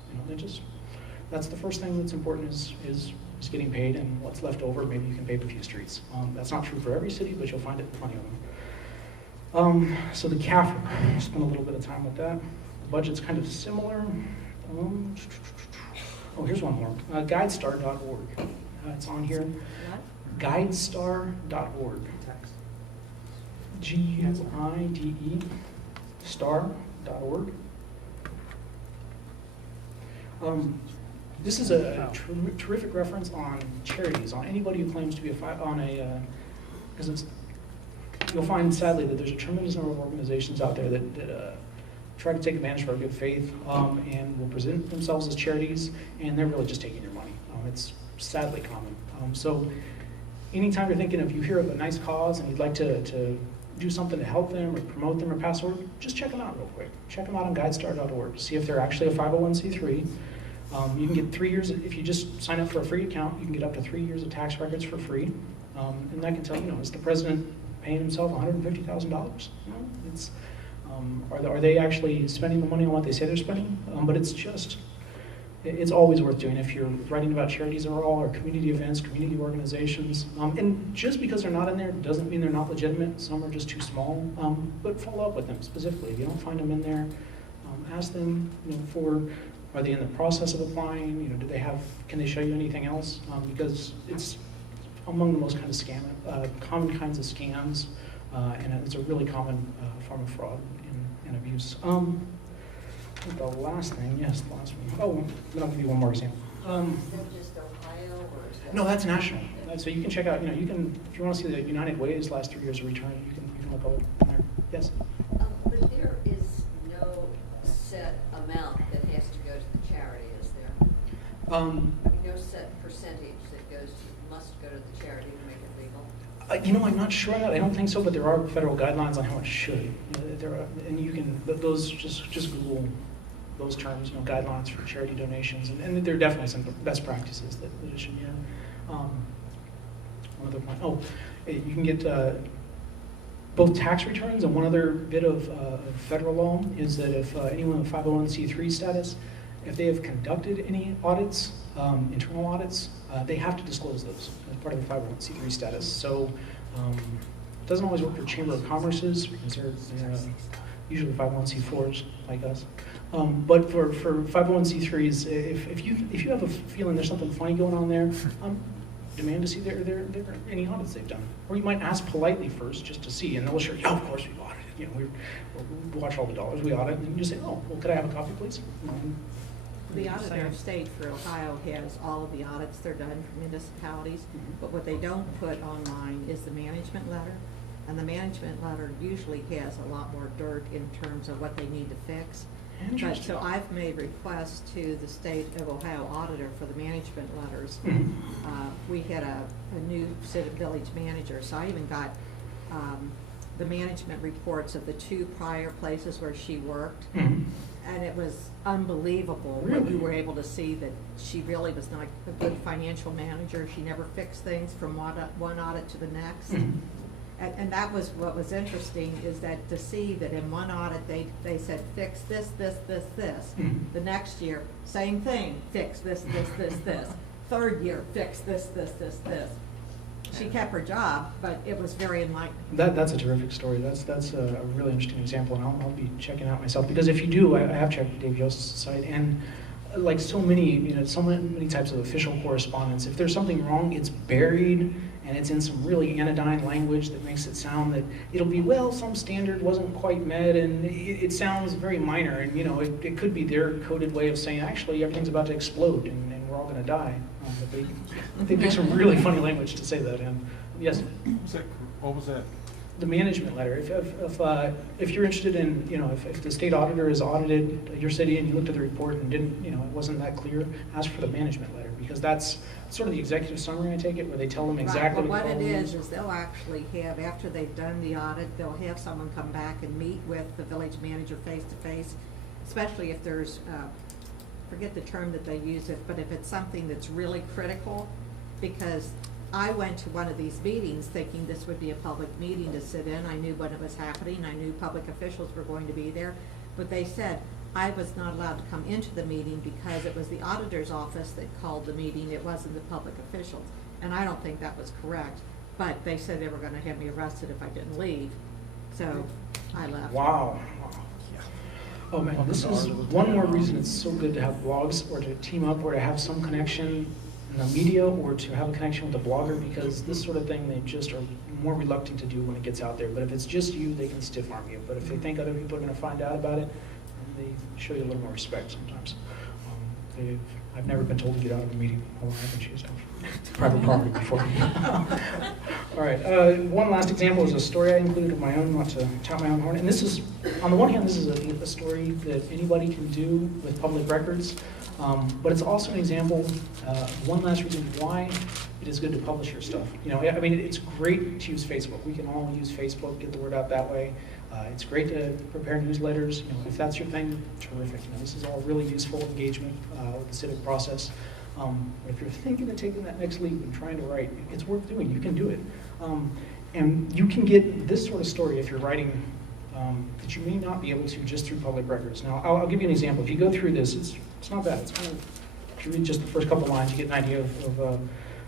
That's the first thing that's important is getting paid, and what's left over, maybe you can pave a few streets. That's not true for every city, but you'll find it in plenty of them. So the CAFR, I'll spend a little bit of time with that. The budget's kind of similar. Here's one more. Guidestar.org. It's on here. What? Guidestar.org. Guide star.org. This is a terrific reference on charities, on anybody who claims to be because you'll find sadly that there's a tremendous number of organizations out there that try to take advantage of our good faith and will present themselves as charities, and they're really just taking your money. It's sadly common. So anytime you're thinking, if you hear of a nice cause and you'd like to do something to help them or promote them or pass forward, just check them out real quick. Check them out on guidestar.org. See if they're actually a 501c3. You can get 3 years, if you just sign up for a free account, you can get up to 3 years of tax records for free. And that can tell you, is the president paying himself $150,000? It's, are they actually spending the money on what they say they're spending? But it's always worth doing if you're writing about charities or community events, community organizations. And just because they're not in there doesn't mean they're not legitimate. Some are just too small. But follow up with them specifically. If you don't find them in there, ask them, are they in the process of applying? Can they show you anything else? Because it's among the most kind of common kinds of scams, and it's a really common form of fraud and abuse. I think the last thing, yes, the last one. Oh, then I'll give you one more example. Is that just Ohio or is that? No, that's national. So you can check out, you can, if you want to see the United Way's last 3 years of return, you can look over there. Yes? But there is no set amount that has to go to the charity, is there? No set percentage that must go to the charity to make it legal? I'm not sure on that. I don't think so, but there are federal guidelines on how much should. There are, and you can, those, just Google those terms, guidelines for charity donations, and there are definitely some best practices that it should be. One other point. Oh, you can get both tax returns, and one other bit of federal law is that if anyone with 501c3 status, if they have conducted any audits, internal audits, they have to disclose those as part of their 501c3 status. So it doesn't always work for Chamber of Commerce's because they're usually 501c4s like us. But for 501c3s, if you have a feeling there's something funny going on there, demand to see any audits they've done. Or you might ask politely first just to see, and they'll assure you, of course we've audited. We watch all the dollars, we audit, and you just say, oh, well, could I have a copy, please? The auditor of state for Ohio has all of the audits they're done for municipalities, but what they don't put online is the management letter. And the management letter usually has a lot more dirt in terms of what they need to fix. But so I've made requests to the state of Ohio auditor for the management letters. We had a new village manager, so I even got the management reports of the 2 prior places where she worked. And it was unbelievable when we were able to see that she really was not a good financial manager. She never fixed things from one audit to the next. And that was what was interesting, is that to see that in one audit they said fix this, this, this, this. The next year, same thing, fix this, this, this, this. Third year, fix this, this, this, this. She kept her job, but it was very enlightening. That's a terrific story. That's a really interesting example, and I'll be checking out myself, because if you do, I have checked Dave Yost's site, and like so many types of official correspondence, if there's something wrong, it's buried, and it's in some really anodyne language that makes it sound that it'll be, well, some standard wasn't quite met, and it sounds very minor, and it could be their coded way of saying, actually, everything's about to explode, and we're all going to die. But they pick some really funny language to say that in. Yes? What was that? The management letter. If you're interested in, if the state auditor has audited your city and you looked at the report and didn't, it wasn't that clear, ask for the management letter, because that's sort of the executive summary, I take it, where they tell them exactly what it is they'll actually have, after they've done the audit, they'll have someone come back and meet with the village manager face to face, especially if there's, forget the term that they use it, but if it's something that's really critical, because I went to one of these meetings thinking this would be a public meeting to sit in. I knew when it was happening. I knew public officials were going to be there. But they said I was not allowed to come into the meeting because it was the auditor's office that called the meeting. It wasn't the public officials. And I don't think that was correct. But they said they were going to have me arrested if I didn't leave. So I left. Wow. Oh man, this is one more reason it's so good to have blogs, or to team up, or to have some connection in the media, or to have a connection with a blogger, because this sort of thing they just are more reluctant to do when it gets out there. But if it's just you, they can stiff arm you. But if they think other people are going to find out about it, they show you a little more respect sometimes. I've never been told to get out of a meeting, although I haven't used private property before. All right, one last example is a story I included of my own, not to tout my own horn. And this is, on the one hand, this is a story that anybody can do with public records, but it's also an example, one last reason why it is good to publish your stuff. I mean, it's great to use Facebook. We can all use Facebook, get the word out that way. It's great to prepare newsletters. If that's your thing, terrific. This is all really useful engagement with the civic process. If you're thinking of taking that next leap and trying to write, it's worth doing. You can do it. And you can get this sort of story if you're writing that you may not be able to just through public records. Now, I'll give you an example. If you go through this, it's not bad. It's kind of, if you read just the first couple lines, you get an idea of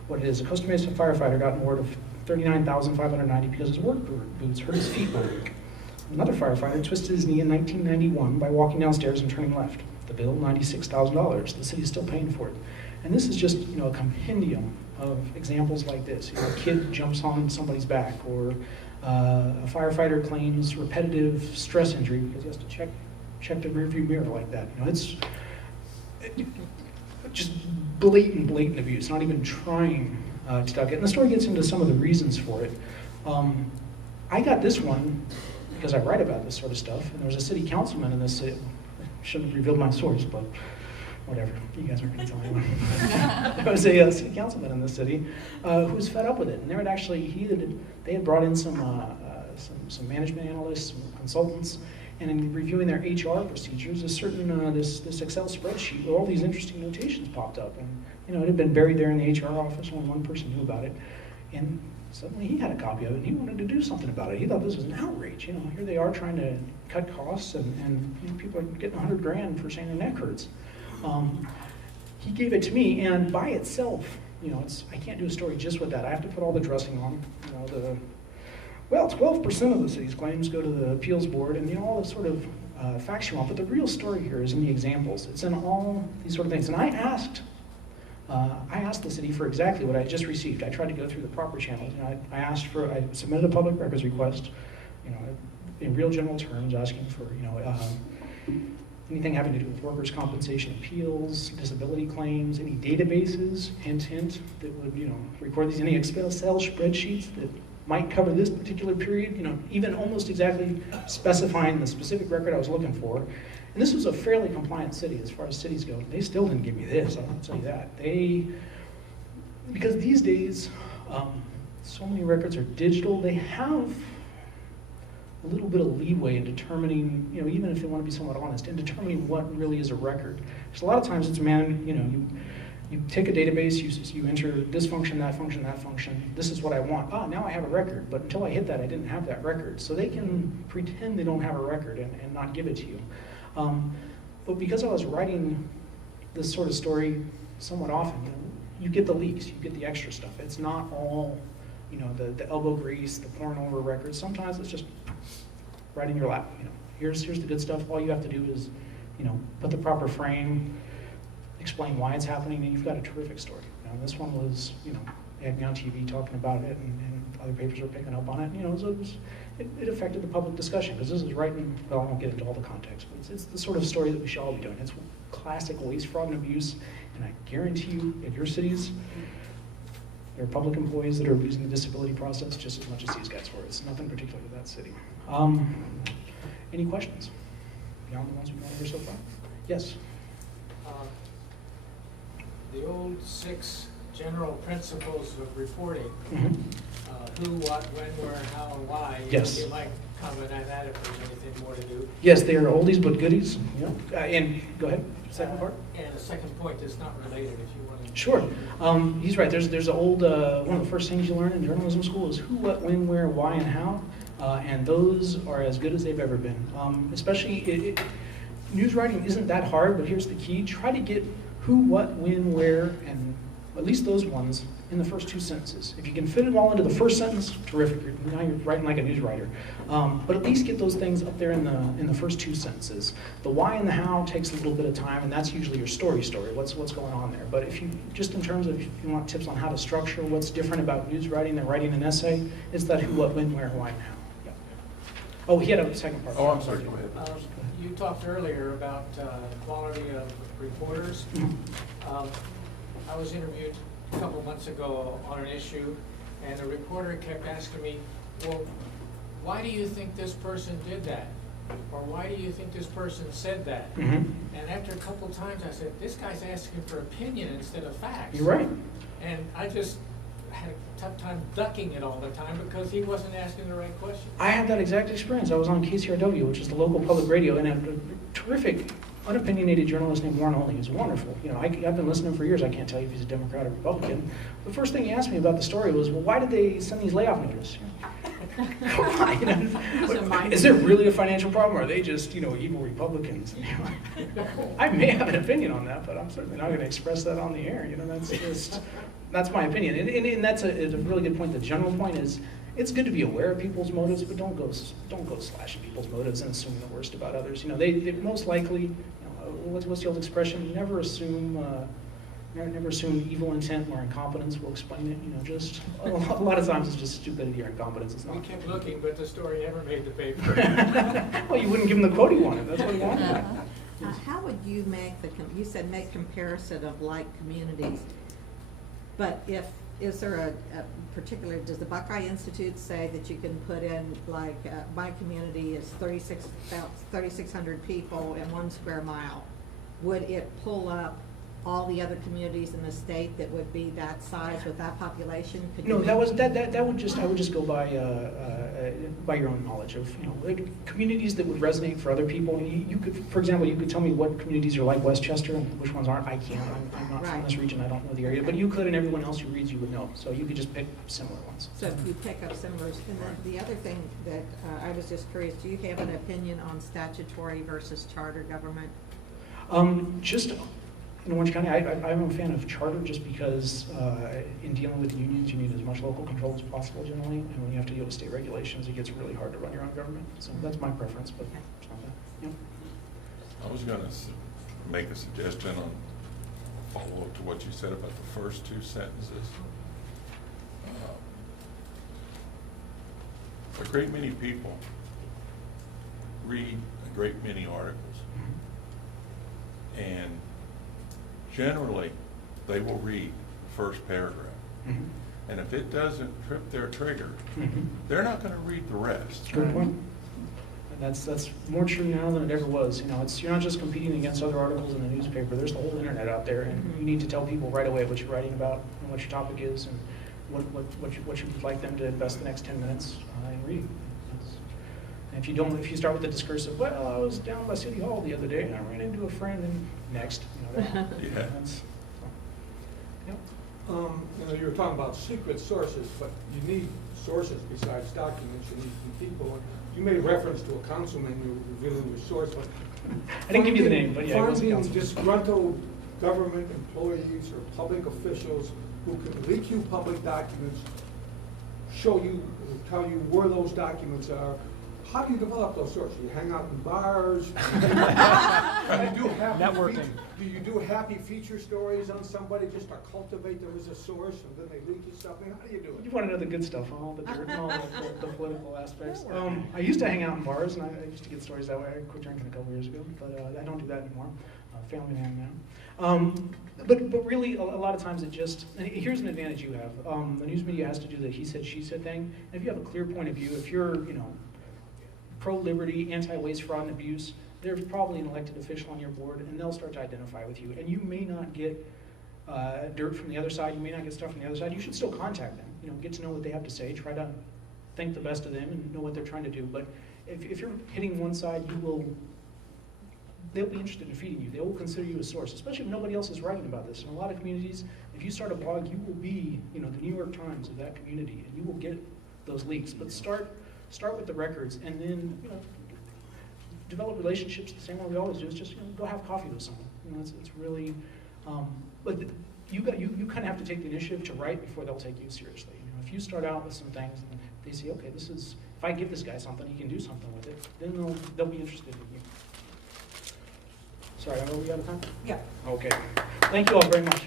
what it is. A Costa Mesa firefighter got an award of $39,590 because his work boots hurt his feet working. Another firefighter twisted his knee in 1991 by walking downstairs and turning left. The bill, $96,000. The city is still paying for it. And this is just, a compendium of examples like this. A kid jumps on somebody's back, or a firefighter claims repetitive stress injury because he has to check the rearview mirror like that. It's just blatant abuse, not even trying to talk it. And the story gets into some of the reasons for it. I got this one because I write about this sort of stuff, and there was a city councilman in this city. I shouldn't have revealed my source, but whatever. You guys aren't going to tell anyone. There was a city councilman in this city who was fed up with it, and they had brought in some management analysts, some consultants, and in reviewing their HR procedures, this Excel spreadsheet where all these interesting notations popped up, and it had been buried there in the HR office. Only one person knew about it, and suddenly he had a copy of it, and he wanted to do something about it. He thought this was an outrage. Here they are trying to cut costs, and people are getting $100,000 for saying their neck hurts. He gave it to me, and by itself, I can't do a story just with that. I have to put all the dressing on. 12% of the city's claims go to the appeals board, and all the sort of facts you want. But the real story here is in the examples. It's in all these sort of things. And I asked the city for exactly what I just received. I tried to go through the proper channels. I submitted a public records request, in real general terms, asking for, anything having to do with workers' compensation appeals, disability claims, any databases, hint, that would, record these, any Excel spreadsheets that might cover this particular period, even almost exactly specifying the specific record I was looking for. And this was a fairly compliant city as far as cities go. They still didn't give me this, I'll tell you that. Because these days, so many records are digital, they have a little bit of leeway in determining, even if they want to be somewhat honest, in determining what really is a record. Because a lot of times it's you take a database, you enter this function, that function, that function, this is what I want. Now I have a record, but until I hit that, I didn't have that record. So they can pretend they don't have a record and not give it to you. But because I was writing this sort of story somewhat often, you get the leaks, you get the extra stuff. It's not all, the elbow grease, the pouring over records. Sometimes it's just right in your lap. Here's the good stuff. All you have to do is, put the proper frame, explain why it's happening, and you've got a terrific story. This one was, they had me on TV talking about it, and other papers were picking up on it. It affected the public discussion, because this is right in, well, I won't get into all the context, but it's the sort of story that we should all be doing. It's classic waste, fraud, and abuse, and I guarantee you, in your cities, there are public employees that are abusing the disability process just as much as these guys were. It's nothing particular to that city. Any questions beyond the ones we've gone over so far? Yes? The old 6 general principles of reporting, who, what, when, where, how, and why. Yes. You might comment on that if there's anything more to do. Yes, they are oldies but goodies. And go ahead, second part. And a second point that's not related, if you want to. Sure. He's right. There's an old, one of the first things you learn in journalism school is who, what, when, where, why, and how. And those are as good as they've ever been. Especially, news writing isn't that hard, but here's the key. Try to get who, what, when, where, and at least those ones in the first 2 sentences. If you can fit it all into the first sentence, terrific. Now you're writing like a news writer. But at least get those things up there in the first 2 sentences. The why and the how takes a little bit of time, and that's usually your story, what's going on there. But if you, just in terms of, if you want tips on how to structure what's different about news writing than writing an essay, it's that who, what, when, where, why, and how. Yeah. Oh, he had a second part. Oh, I'm sorry, go ahead. You talked earlier about quality of reporters. I was interviewed a couple months ago on an issue, and the reporter kept asking me, well, why do you think this person did that? Or why do you think this person said that? And after a couple of times I said, this guy's asking for opinion instead of facts. You're right. And I just had a tough time ducking it all the time because he wasn't asking the right question. I had that exact experience. I was on KCRW, which is the local public radio, and a terrific, unopinionated journalist named Warren Olney. He was wonderful. I've been listening for years. I can't tell you if he's a Democrat or Republican. The first thing he asked me about the story was, well, why did they send these layoff notices? Come on, is there really a financial problem, or are they just, evil Republicans? I may have an opinion on that, but I'm certainly not going to express that on the air. That's my opinion. And that's a really good point. The general point is, it's good to be aware of people's motives, but don't go slashing people's motives and assuming the worst about others. They most likely, what's the old expression? Never assume never assume evil intent or incompetence will explain it. You know, just a lot of times it's just stupidity or incompetence. It's We not. kept looking, but the story never made the paper. Well, you wouldn't give him the quote he wanted. That's what he wanted. How would you make you said make comparison of like communities, but is there a particular, does the Buckeye Institute say that you can put in, like, my community is 3,600 people in 1 square mile? Would it pull up all the other communities in the state that would be that size with that population? Could you No, make- that would just, I would just go by your own knowledge of, you know, like communities that would resonate for other people. You could, for example, you could tell me what communities are like Westchester and which ones aren't. I can't. I'm not from Right. this region. I don't know the area, but you could, and everyone else who reads you would know. So you could just pick similar ones. So if you pick up similars, and then the other thing that I was just curious, do you have an opinion on statutory versus charter government? Just in Orange County, I'm a fan of charter just because in dealing with unions, you need as much local control as possible generally, and when you have to deal with state regulations, it gets really hard to run your own government. So that's my preference, but it's not that. Yep. I was gonna make a suggestion on follow-up to what you said about the first 2 sentences. A great many people read a great many articles, and generally, they will read the first paragraph. Mhm. And if it doesn't trip their trigger, Mhm. they're not gonna read the rest. Good point. And that's more true now than it ever was. You know, you're not just competing against other articles in the newspaper. There's the whole internet out there, and you need to tell people right away what you're writing about and what your topic is, and what you would like them to invest the next 10 minutes in reading. And if you start with the discursive, well, I was down by City Hall the other day and I ran into a friend, and next, you know, Yeah. that's. Yep. You know, you were talking about secret sources, but you need sources besides documents. You need some people. You made reference to a councilman you were revealing your source, but I didn't give you the name, but yeah, it was a finding councilman. disgruntled government employees or public officials who can leak you public documents, show you, tell you where those documents are. How do you develop those sources? You hang out in bars? Do you do happy feature stories on somebody just to cultivate them as a source, and then they leak you stuff? I mean, how do you do it? You want to know the good stuff, all the dirt, and all the political aspects. I used to hang out in bars, and I used to get stories that way. I quit drinking a couple years ago, but I don't do that anymore. Family man now. But really, a lot of times it just, and here's an advantage you have. The news media has to do the he said, she said thing. And if you have a clear point of view, if you're, you know, pro-liberty, anti-waste, fraud, and abuse, there's probably an elected official on your board, and they'll start to identify with you. And you may not get dirt from the other side, you may not get stuff from the other side. You should still contact them, you know, get to know what they have to say, try to think the best of them and know what they're trying to do. But if you're hitting one side, they'll be interested in feeding you. They will consider you a source, especially if nobody else is writing about this. In a lot of communities, if you start a blog, you will be, you know, the New York Times of that community, and you will get those leaks. But start with the records, and then, you know, develop relationships the same way we always do. It's just, you know, go have coffee with someone. You know, it's really, but you kind of have to take the initiative to write before they'll take you seriously. You know, if you start out with some things and they say, okay, this is, if I give this guy something, he can do something with it, then they'll be interested in you. Sorry, are we out of time? Yeah. Okay. Thank you all very much.